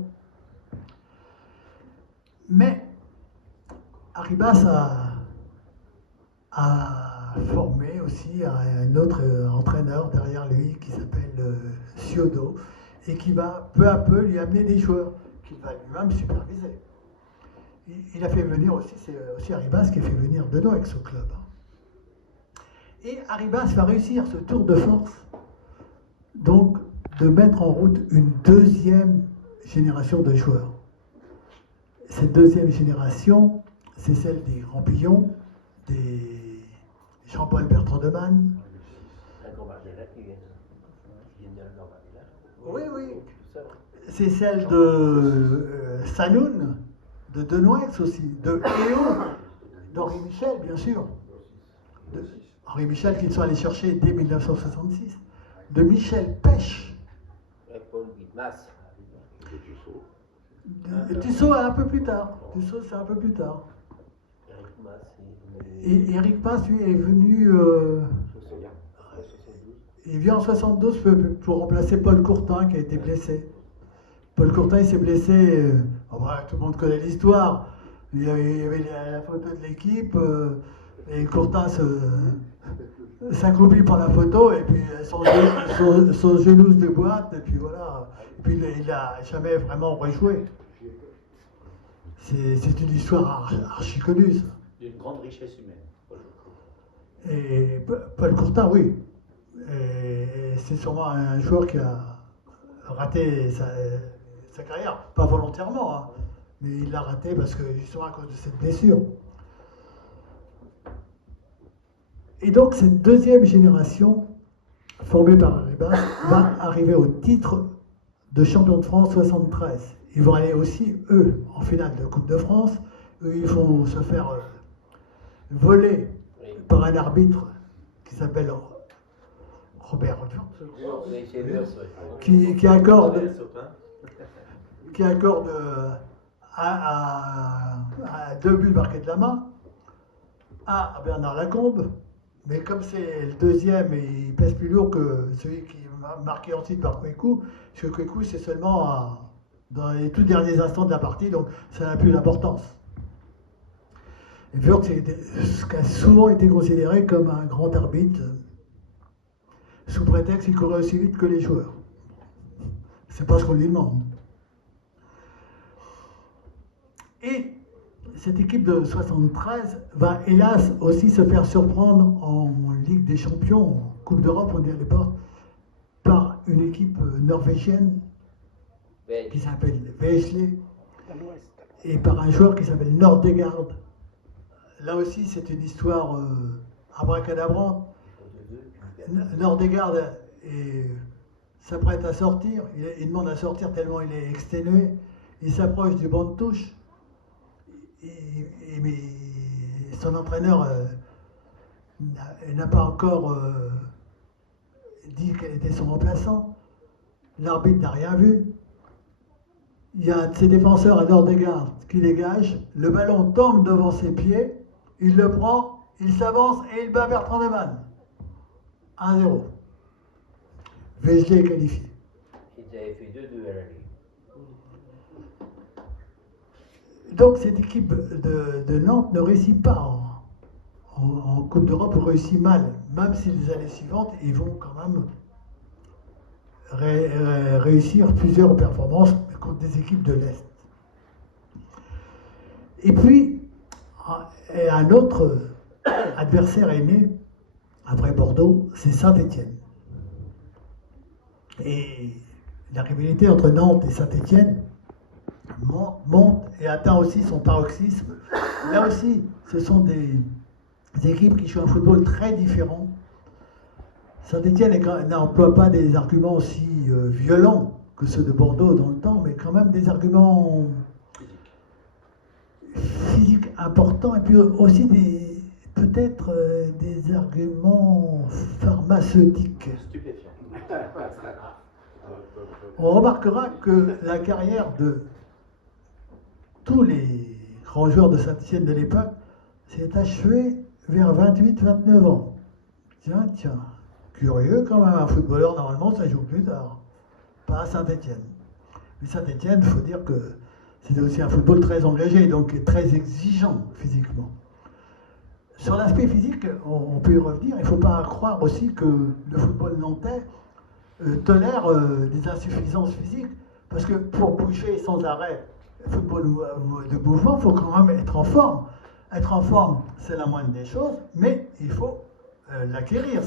Mais Arribas a formé aussi un autre entraîneur derrière lui qui s'appelle Ciodo et qui va peu à peu lui amener des joueurs qu'il va lui-même superviser. Il a fait venir aussi, c'est aussi Arribas qui a fait venir Denoex au club. Et Arribas va réussir ce tour de force donc de mettre en route une deuxième génération de joueurs. Cette deuxième génération, c'est celle des Rampillon, des Jean-Paul Bertrand de Man. Oui, oui. C'est celle de Sanoun, de Denouex aussi, de Léo, d'Henri Michel, bien sûr. Henri Michel qu'ils sont allés chercher dès 1966. De Michel Pêche. Tussaud un peu plus tard. Tussaud, c'est un peu plus tard. Et Eric Mas, lui, est venu. Il vient en 72 pour remplacer Paul Courtin qui a été blessé. Paul Courtin, il s'est blessé. Tout le monde connaît l'histoire. Il y avait la photo de l'équipe. Et Courtin s'accroupit pour la photo. Et puis son genou se déboîte. Et puis voilà. Et puis il n'a jamais vraiment rejoué. C'est une histoire archi connue, ça. D'une grande richesse humaine. Et Paul Courtin, oui. Et c'est sûrement un joueur qui a raté sa carrière. Pas volontairement, hein, mais il l'a raté parce que justement à cause de cette blessure. Et donc cette deuxième génération, formée par Arribas, va arriver au titre de champion de France 73. Ils vont aller aussi, eux, en finale de Coupe de France. Eux, ils vont se faire voler par un arbitre qui s'appelle Robert qui accorde à 2 buts marqués de la main, à Bernard Lacombe, mais comme c'est le deuxième et il pèse plus lourd que celui qui est marqué ensuite par Kwekou, parce que Kwekou c'est seulement dans les tout derniers instants de la partie, donc ça n'a plus d'importance. Et Wörth, ce qui a souvent été considéré comme un grand arbitre, sous prétexte qu'il courait aussi vite que les joueurs. C'est pas ce qu'on lui demande. Et cette équipe de 73 va hélas aussi se faire surprendre en Ligue des Champions, en Coupe d'Europe, on dit à l'époque, par une équipe norvégienne qui s'appelle Vesle et par un joueur qui s'appelle Nordegard. Là aussi, c'est une histoire abracadabrante. Nordegard s'apprête à sortir. Il demande à sortir tellement il est exténué. Il s'approche du banc de touche. Mais son entraîneur n'a pas encore dit quel était son remplaçant. L'arbitre n'a rien vu. Il y a un de ses défenseurs à Nordegard qui dégage. Le ballon tombe devant ses pieds. Il le prend, il s'avance et il bat Bertrand de Man. 1-0. Vesle est qualifié. Ils avaient fait 2-2 à la Ligue. Donc cette équipe de Nantes ne réussit pas en Coupe d'Europe, réussit mal. Même si les années suivantes, ils vont quand même réussir plusieurs performances contre des équipes de l'Est. Et puis, un autre adversaire est né, après Bordeaux, c'est Saint-Étienne. Et la rivalité entre Nantes et Saint-Étienne monte et atteint aussi son paroxysme. Là aussi, ce sont des équipes qui jouent un football très différent. Saint-Étienne n'emploie pas des arguments aussi violents que ceux de Bordeaux dans le temps, mais quand même des arguments physiques importants et puis aussi peut-être des arguments pharmaceutiques. Stupéfiant. On remarquera que la carrière de tous les grands joueurs de Saint-Étienne de l'époque s'est achevée vers 28-29 ans. Tiens, curieux quand même, un footballeur normalement ça joue plus tard, pas à Saint-Étienne. Mais Saint-Étienne, il faut dire que c'était aussi un football très engagé, donc très exigeant physiquement. Sur l'aspect physique, on peut y revenir, il ne faut pas croire aussi que le football nantais tolère des insuffisances physiques, parce que pour bouger sans arrêt, football de mouvement, il faut quand même être en forme. Être en forme, c'est la moindre des choses, mais il faut l'acquérir,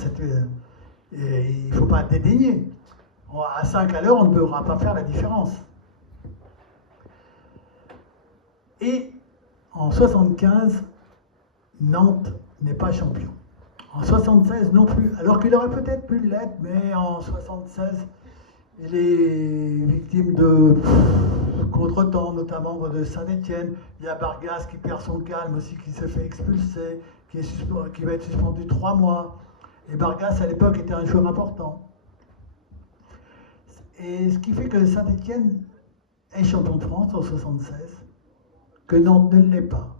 il ne faut pas dédaigner. À 5 à l'heure, on ne pourra pas faire la différence. Et en 75, Nantes n'est pas champion. En 76 non plus, alors qu'il aurait peut-être pu l'être, mais en 76, il est victime de contretemps, notamment de Saint-Étienne. Il y a Bargas qui perd son calme aussi, qui se fait expulser, qui va être suspendu 3 mois. Et Bargas, à l'époque, était un joueur important. Et ce qui fait que Saint-Étienne est champion de France en 76, que Nantes ne l'est pas.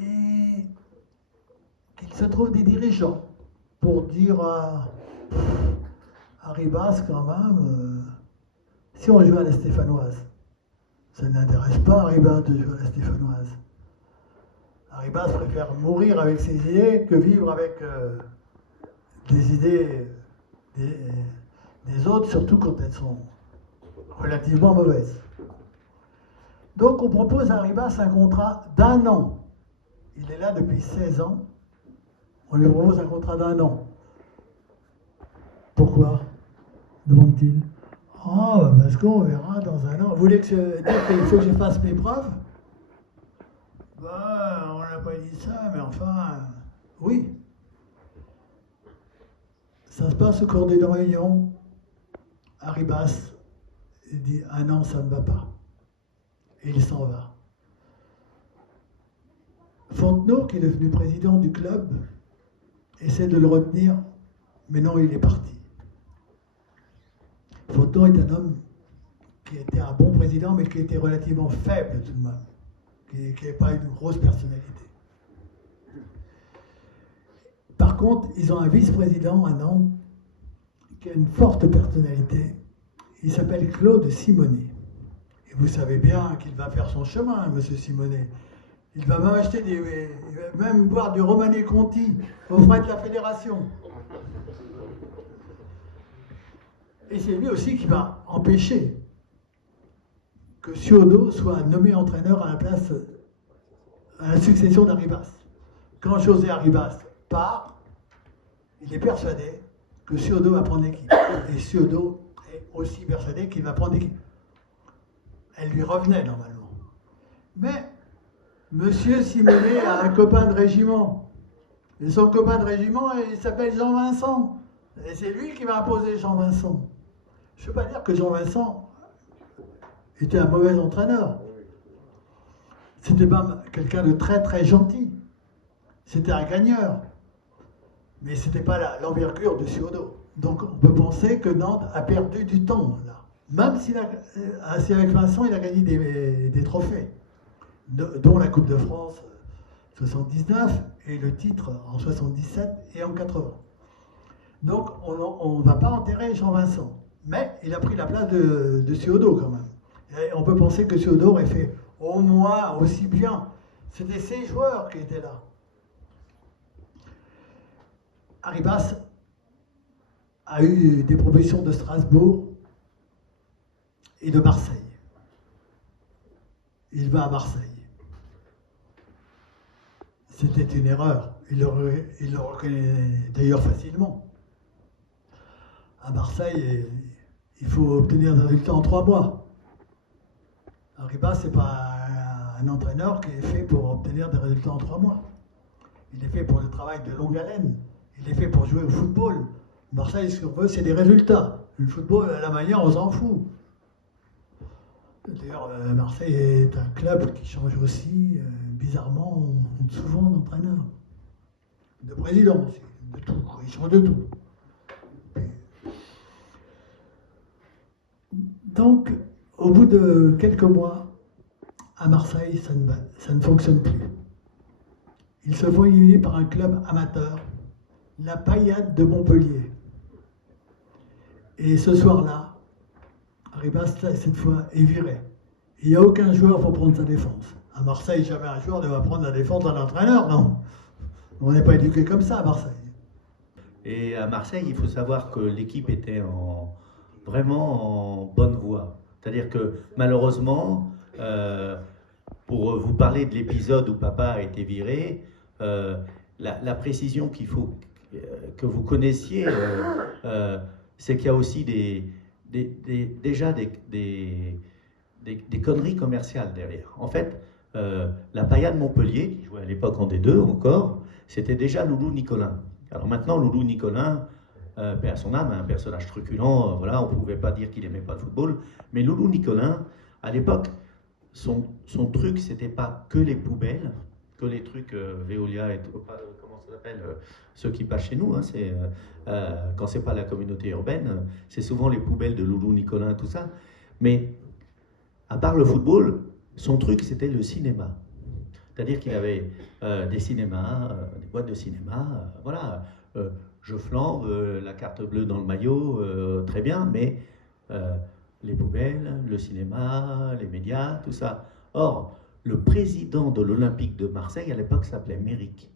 Et qu'il se trouve des dirigeants pour dire à Ribas quand même, si on joue à la Stéphanoise, ça n'intéresse pas Ribas de jouer à la Stéphanoise. Ribas préfère mourir avec ses idées que vivre avec des idées des autres, surtout quand elles sont relativement mauvaises. Donc on propose à Ribas un contrat d'1 an. Il est là depuis 16 ans. On lui propose un contrat d'1 an. Pourquoi? Demande-t-il. Oh, parce qu'on verra dans 1 an. Vous voulez dire qu'il faut que je fasse mes preuves? Ben, on n'a pas dit ça, mais enfin, oui. Ça se passe au cours d'une réunion. Ribas, il dit 1 an, ça ne me va pas. Et il s'en va. Fontenot, qui est devenu président du club, essaie de le retenir, mais non, il est parti. Fontenot est un homme qui était un bon président, mais qui était relativement faible tout de même, qui n'avait pas une grosse personnalité. Par contre, ils ont un vice-président à Nantes qui a une forte personnalité. Il s'appelle Claude Simonet. Et vous savez bien qu'il va faire son chemin, M. Simonet. Il va même acheter il va même boire du Romanée Conti aux frais de la fédération. Et c'est lui aussi qui va empêcher que Ciodo soit nommé entraîneur à la succession d'Arribas. Quand José Arribas part, il est persuadé que Ciodo va prendre l'équipe. Et Ciodo est aussi persuadé qu'il va prendre l'équipe. Elle lui revenait normalement. Mais Monsieur Simonet a un copain de régiment. Et son copain de régiment, il s'appelle Jean-Vincent. Et c'est lui qui va imposer Jean-Vincent. Je ne veux pas dire que Jean-Vincent était un mauvais entraîneur. C'était pas quelqu'un de très très gentil. C'était un gagneur. Mais ce n'était pas l'envergure de Ciodo. Donc on peut penser que Nantes a perdu du temps là. Même si avec Vincent, il a gagné des trophées, dont la Coupe de France 79 et le titre en 77 et en 80. Donc on ne va pas enterrer Jean-Vincent. Mais il a pris la place de Ciodo quand même. Et on peut penser que Ciodo aurait fait au moins aussi bien. C'était ses joueurs qui étaient là. Arribas a eu des propositions de Strasbourg et de Marseille. Il va à Marseille. C'était une erreur. Il le reconnaît d'ailleurs facilement. À Marseille, il faut obtenir des résultats en 3 mois. Arribas, ce n'est pas un entraîneur qui est fait pour obtenir des résultats en 3 mois. Il est fait pour le travail de longue haleine. Il est fait pour jouer au football. Marseille, ce qu'on veut, c'est des résultats. Le football, à la manière, on s'en fout. D'ailleurs, Marseille est un club qui change aussi, bizarrement, on monte souvent d'entraîneurs. De président aussi, de tout. Ils changent de tout. Donc, au bout de quelques mois, à Marseille, ça ne fonctionne plus. Ils se font éliminer par un club amateur, la Paillade de Montpellier. Et ce soir-là, Arribas, cette fois, est viré. Il n'y a aucun joueur pour prendre sa défense. À Marseille, jamais un joueur ne va prendre la défense d'un entraîneur, non. On n'est pas éduqué comme ça à Marseille. Et à Marseille, il faut savoir que l'équipe était vraiment en bonne voie. C'est-à-dire que malheureusement, pour vous parler de l'épisode où papa a été viré, la précision qu'il faut que vous connaissiez, c'est qu'il y a aussi déjà des conneries commerciales derrière. En fait, la Payade Montpellier, qui jouait à l'époque en D2 encore, c'était déjà Loulou Nicolin. Alors maintenant, Loulou Nicolin, paix à son âme, un personnage truculent, voilà, on ne pouvait pas dire qu'il n'aimait pas le football, mais Loulou Nicolin, à l'époque, son truc, c'était pas que les poubelles, que les trucs Veolia et comment ça s'appelle, ceux qui passent chez nous, hein, quand c'est pas la communauté urbaine, c'est souvent les poubelles de Loulou Nicolin, tout ça. Mais à part le football, son truc, c'était le cinéma. C'est-à-dire qu'il avait des cinémas, des boîtes de cinéma, voilà. Je flambe, la carte bleue dans le maillot, très bien, mais les poubelles, le cinéma, les médias, tout ça. Or, le président de l'Olympique de Marseille, à l'époque, s'appelait Méric,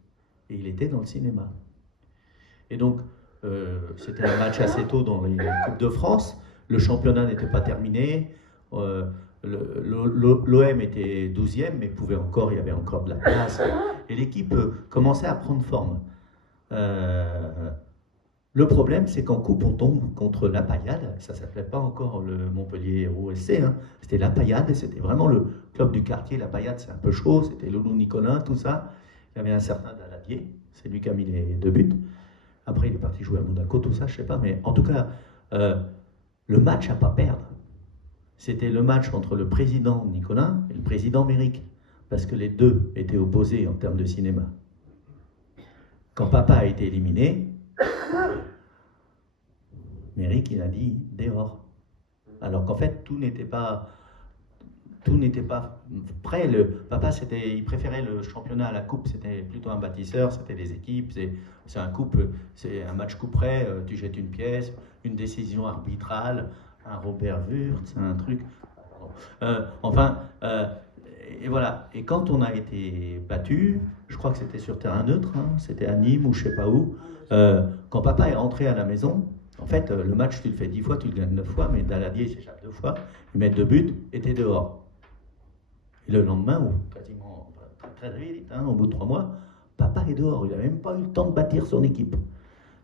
et il était dans le cinéma. Et donc, c'était un match assez tôt dans les Coupes de France, le championnat n'était pas terminé, l'OM était 12e, mais il y avait encore de la place, et l'équipe commençait à prendre forme. Le problème, c'est qu'en coupe, on tombe contre la Payade. Ça ne s'appelait pas encore le Montpellier OSC, hein. C'était la Payade, et c'était vraiment le club du quartier. La Payade, c'est un peu chaud, c'était Loulou Nicolin, tout ça. Il y avait un certain Daladier, c'est lui qui a mis les 2 buts. Après, il est parti jouer à Monaco, tout ça, je ne sais pas. Mais en tout cas, le match à ne pas perdre, c'était le match entre le président Nicolin et le président Méric, parce que les deux étaient opposés en termes de cinéma. Quand papa a été éliminé, Méric, il a dit dehors. Alors qu'en fait, tout n'était pas prêt. Papa, il préférait le championnat à la coupe, c'était plutôt un bâtisseur, c'était les équipes, c'est un match coup près, tu jettes une pièce, une décision arbitrale, un Robert Wurtz, un truc. Et voilà. Et quand on a été battu, je crois que c'était sur terrain neutre, hein, c'était à Nîmes ou je sais pas où, quand papa est rentré à la maison, en fait, le match, tu le fais 10 fois, tu le gagnes 9 fois, mais Daladier, il s'échappe 2 fois, il met 2 buts, et t'es dehors. Et le lendemain, ou quasiment très vite, hein, au bout de 3 mois, papa est dehors, il n'a même pas eu le temps de bâtir son équipe.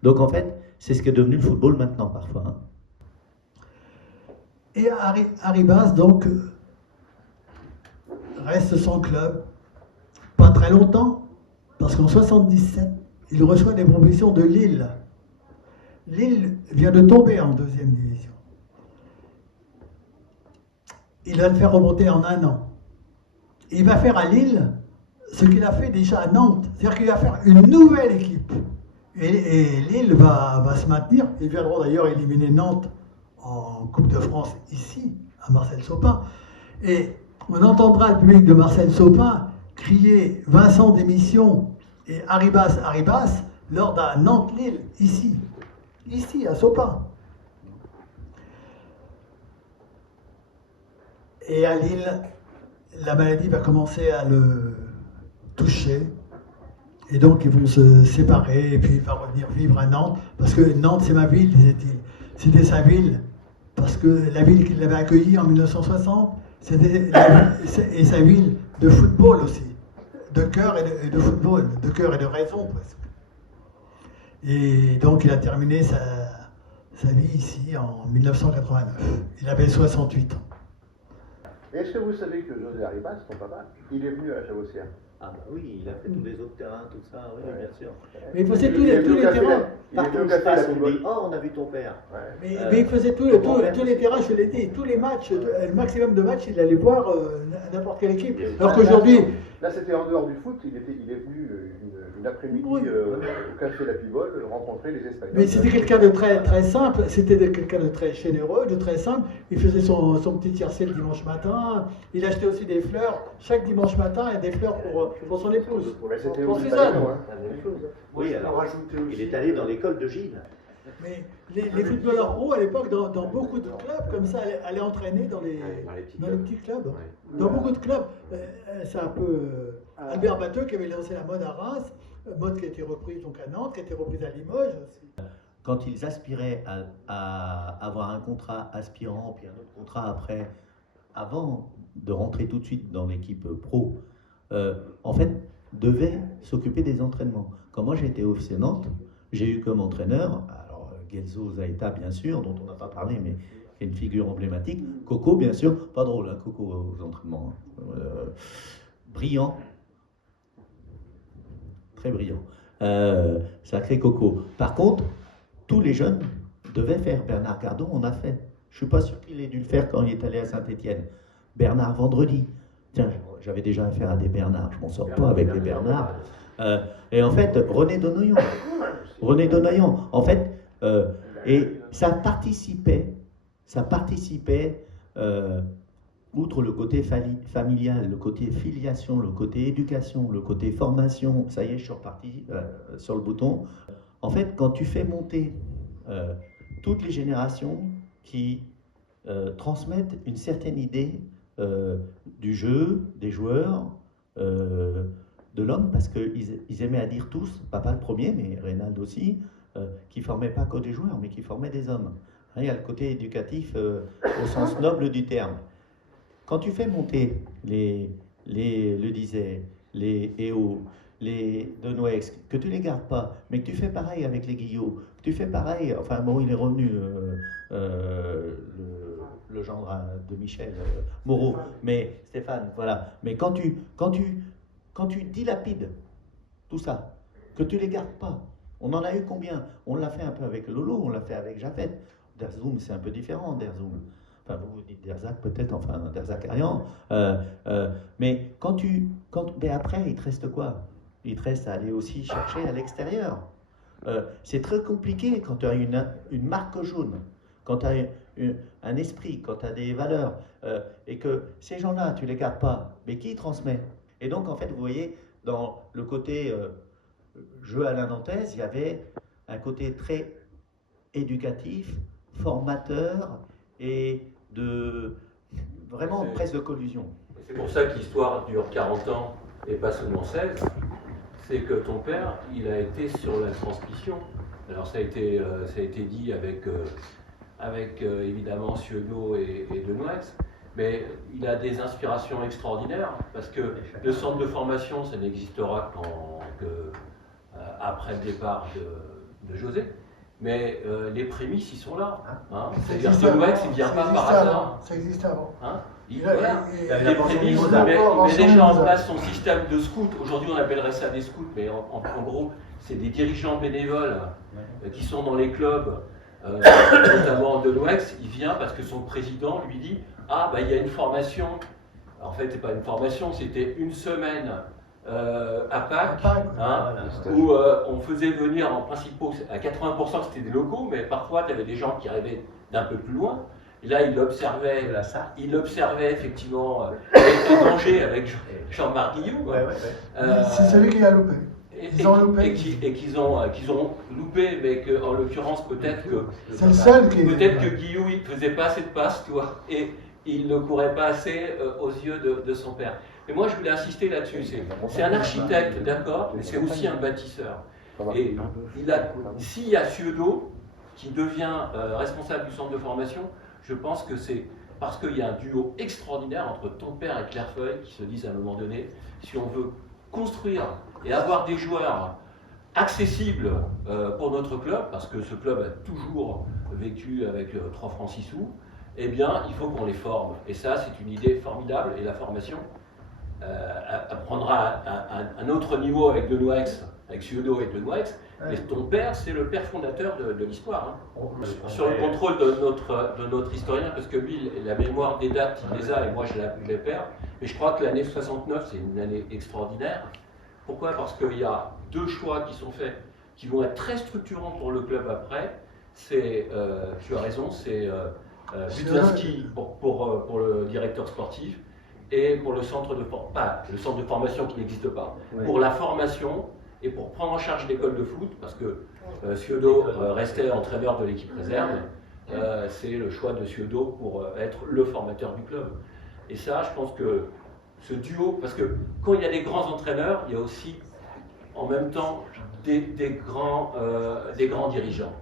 Donc en fait, c'est ce qui est devenu le football maintenant, parfois. Hein. Et Arribas, donc, reste sans club, pas très longtemps, parce qu'en 77, il reçoit des propositions de Lille. Lille vient de tomber en 2e division. Il va le faire remonter en 1 an. Il va faire à Lille ce qu'il a fait déjà à Nantes, c'est-à-dire qu'il va faire une nouvelle équipe. Et Lille va se maintenir. Ils viendront d'ailleurs éliminer Nantes en Coupe de France ici, à Marcel Sopin. Et on entendra le public de Marcel Sopin crier Vincent démission et Arribas, Arribas lors d'un Nantes-Lille ici à Sopin. Et à Lille, la maladie va commencer à le toucher. Et donc ils vont se séparer et puis il va revenir vivre à Nantes. Parce que Nantes, c'est ma ville, disait-il. C'était sa ville. Parce que la ville qui l'avait accueilli en 1960, c'était sa ville de football aussi. De cœur et de football, de cœur et de raison presque. Et donc il a terminé sa vie ici en 1989. Il avait 68 ans. Est-ce que vous savez que José Arribas, ton papa, il est venu à la Chavossière? Ah bah oui, il a fait tous les autres terrains, tout ça, oui, bien sûr. Mais il faisait tous les terrains. Partout où je passe, on me dit, oh, on a vu ton père. Mais il faisait tous les terrains, je l'ai dit, tous les matchs, le maximum de matchs, il allait voir n'importe quelle équipe. Alors qu'aujourd'hui... Là, c'était en dehors du foot, il est venu une après-midi Oui. au Café La Pivole rencontrer les Espagnols. Mais c'était quelqu'un de très simple, c'était quelqu'un de très généreux, de très simple. Il faisait son petit tiercé le dimanche matin. Il achetait aussi des fleurs. Chaque dimanche matin, il y a des fleurs pour son épouse. Mais c'était Pour aussi Suzanne. pas hein. Oui, alors, il est allé dans l'école de Gilles. Mais les footballeurs pro, à l'époque, dans beaucoup de clubs, comme ça, allaient entraîner dans les petits clubs. Ouais. Dans beaucoup de clubs. C'est un peu Albert Batteux qui avait lancé la mode à Reims, mode qui a été reprise donc à Nantes, qui a été reprise à Limoges aussi. Quand ils aspiraient à avoir un contrat aspirant, puis un autre contrat après, avant de rentrer tout de suite dans l'équipe pro, en fait, devaient s'occuper des entraînements. Quand moi j'ai été officier Nantes, j'ai eu comme entraîneur, alors Guelzo Zaeta, bien sûr, dont on n'a pas parlé, mais qui est une figure emblématique. Coco, bien sûr, pas drôle, hein, Coco aux entraînements. Brillant, très brillant. Sacré Coco. Par contre, tous les jeunes devaient faire. Bernard Gardon, on a fait. Je ne suis pas sûr qu'il ait dû le faire quand il est allé à Saint-Étienne. Bernard Vendredi. Tiens, j'avais déjà affaire à des Bernards. Je m'en sors pas avec des Bernards. Et en fait, René Donoyan. En fait, et ça participait, outre le côté familial, le côté filiation, le côté éducation, le côté formation, ça y est, je suis reparti sur le bouton. En fait, quand tu fais monter toutes les générations qui transmettent une certaine idée du jeu, des joueurs, de l'homme, parce qu'ils aimaient à dire tous, papa le premier, mais Reynald aussi, qui ne formaient pas que des joueurs, mais qui formaient des hommes. Hein, il y a le côté éducatif au sens noble du terme. Quand tu fais monter le Dizet, les EO, les Denouex, que tu ne les gardes pas, mais que tu fais pareil avec les Guillot, que tu fais pareil, enfin bon, il est revenu, le gendre de Michel Moreau, mais Stéphane, voilà. Mais quand tu dilapides tout ça, que tu ne les gardes pas, on en a eu combien? On l'a fait un peu avec Lolo, on l'a fait avec Jafet. Derzoum, c'est un peu différent, Derzoum. Enfin, vous dites Derzac peut-être, enfin, Derzakarian. Mais mais après, il te reste quoi? Il te reste à aller aussi chercher à l'extérieur. C'est très compliqué quand tu as une marque jaune, quand tu as un esprit, quand tu as des valeurs, et que ces gens-là, tu ne les gardes pas. Mais qui transmet? Et donc, en fait, vous voyez, dans le côté jeu à la nantaise, il y avait un côté très éducatif, formateur et vraiment presque de collusion. C'est pour ça que l'histoire dure 40 ans et pas seulement 16. C'est que ton père, il a été sur la transmission. Alors ça a été dit avec évidemment Ciodo et Denouex, mais il a des inspirations extraordinaires parce que le centre de formation, ça n'existera après le départ de José. Mais les prémices, ils sont là. Hein. C'est-à-dire que Denouex, il ne vient pas par hasard. Ça existe avant. Hein. Les prémices, prémices, met déjà en place son système de scouts. Aujourd'hui, on appellerait ça des scouts, mais en gros, c'est des dirigeants bénévoles qui sont dans les clubs, notamment Denouex. Il vient parce que son président lui dit « Ah, bah, il y a une formation. » En fait, c'est pas une formation, c'était une semaine à Pâques, hein, où on faisait venir en principe, à 80% c'était des locaux, mais parfois tu avais des gens qui arrivaient d'un peu plus loin. Et là, il observait effectivement les dangers avec Jean-Marc Guillou. C'est celui qui a loupé. Ils ont loupé. Et qu'ils ont loupé, mais qu'en l'occurrence, peut-être que Guillou il ne faisait pas assez de passes, tu vois, et il ne courait pas assez aux yeux de son père. Mais moi, je voulais insister là-dessus. C'est un architecte, d'accord, mais c'est aussi un bâtisseur. Et s'il y a Ciodo qui devient responsable du centre de formation, je pense que c'est parce qu'il y a un duo extraordinaire entre ton père et Clairefeuille qui se disent à un moment donné, si on veut construire et avoir des joueurs accessibles pour notre club, parce que ce club a toujours vécu avec 3 francs 6 sous, eh bien, il faut qu'on les forme. Et ça, c'est une idée formidable. Et la formation prendra un autre niveau avec Denouex, avec Ciodo et Denouex. Mais ton père, c'est le père fondateur de l'histoire. Hein. Sur le contrôle de notre historien, parce que lui, la mémoire des dates, il les a, et moi, je les perds. Mais je crois que l'année 69, c'est une année extraordinaire. Pourquoi? Parce qu'il y a 2 choix qui sont faits, qui vont être très structurants pour le club après. Tu as raison, c'est Budzinski pour le directeur sportif, et pour le centre de formation qui n'existe pas. Oui. Pour la formation et pour prendre en charge l'école de foot, parce que Ciodo restait entraîneur de l'équipe réserve, c'est le choix de Ciodo pour être le formateur du club. Et ça, je pense que ce duo, parce que quand il y a des grands entraîneurs, il y a aussi en même temps des grands dirigeants.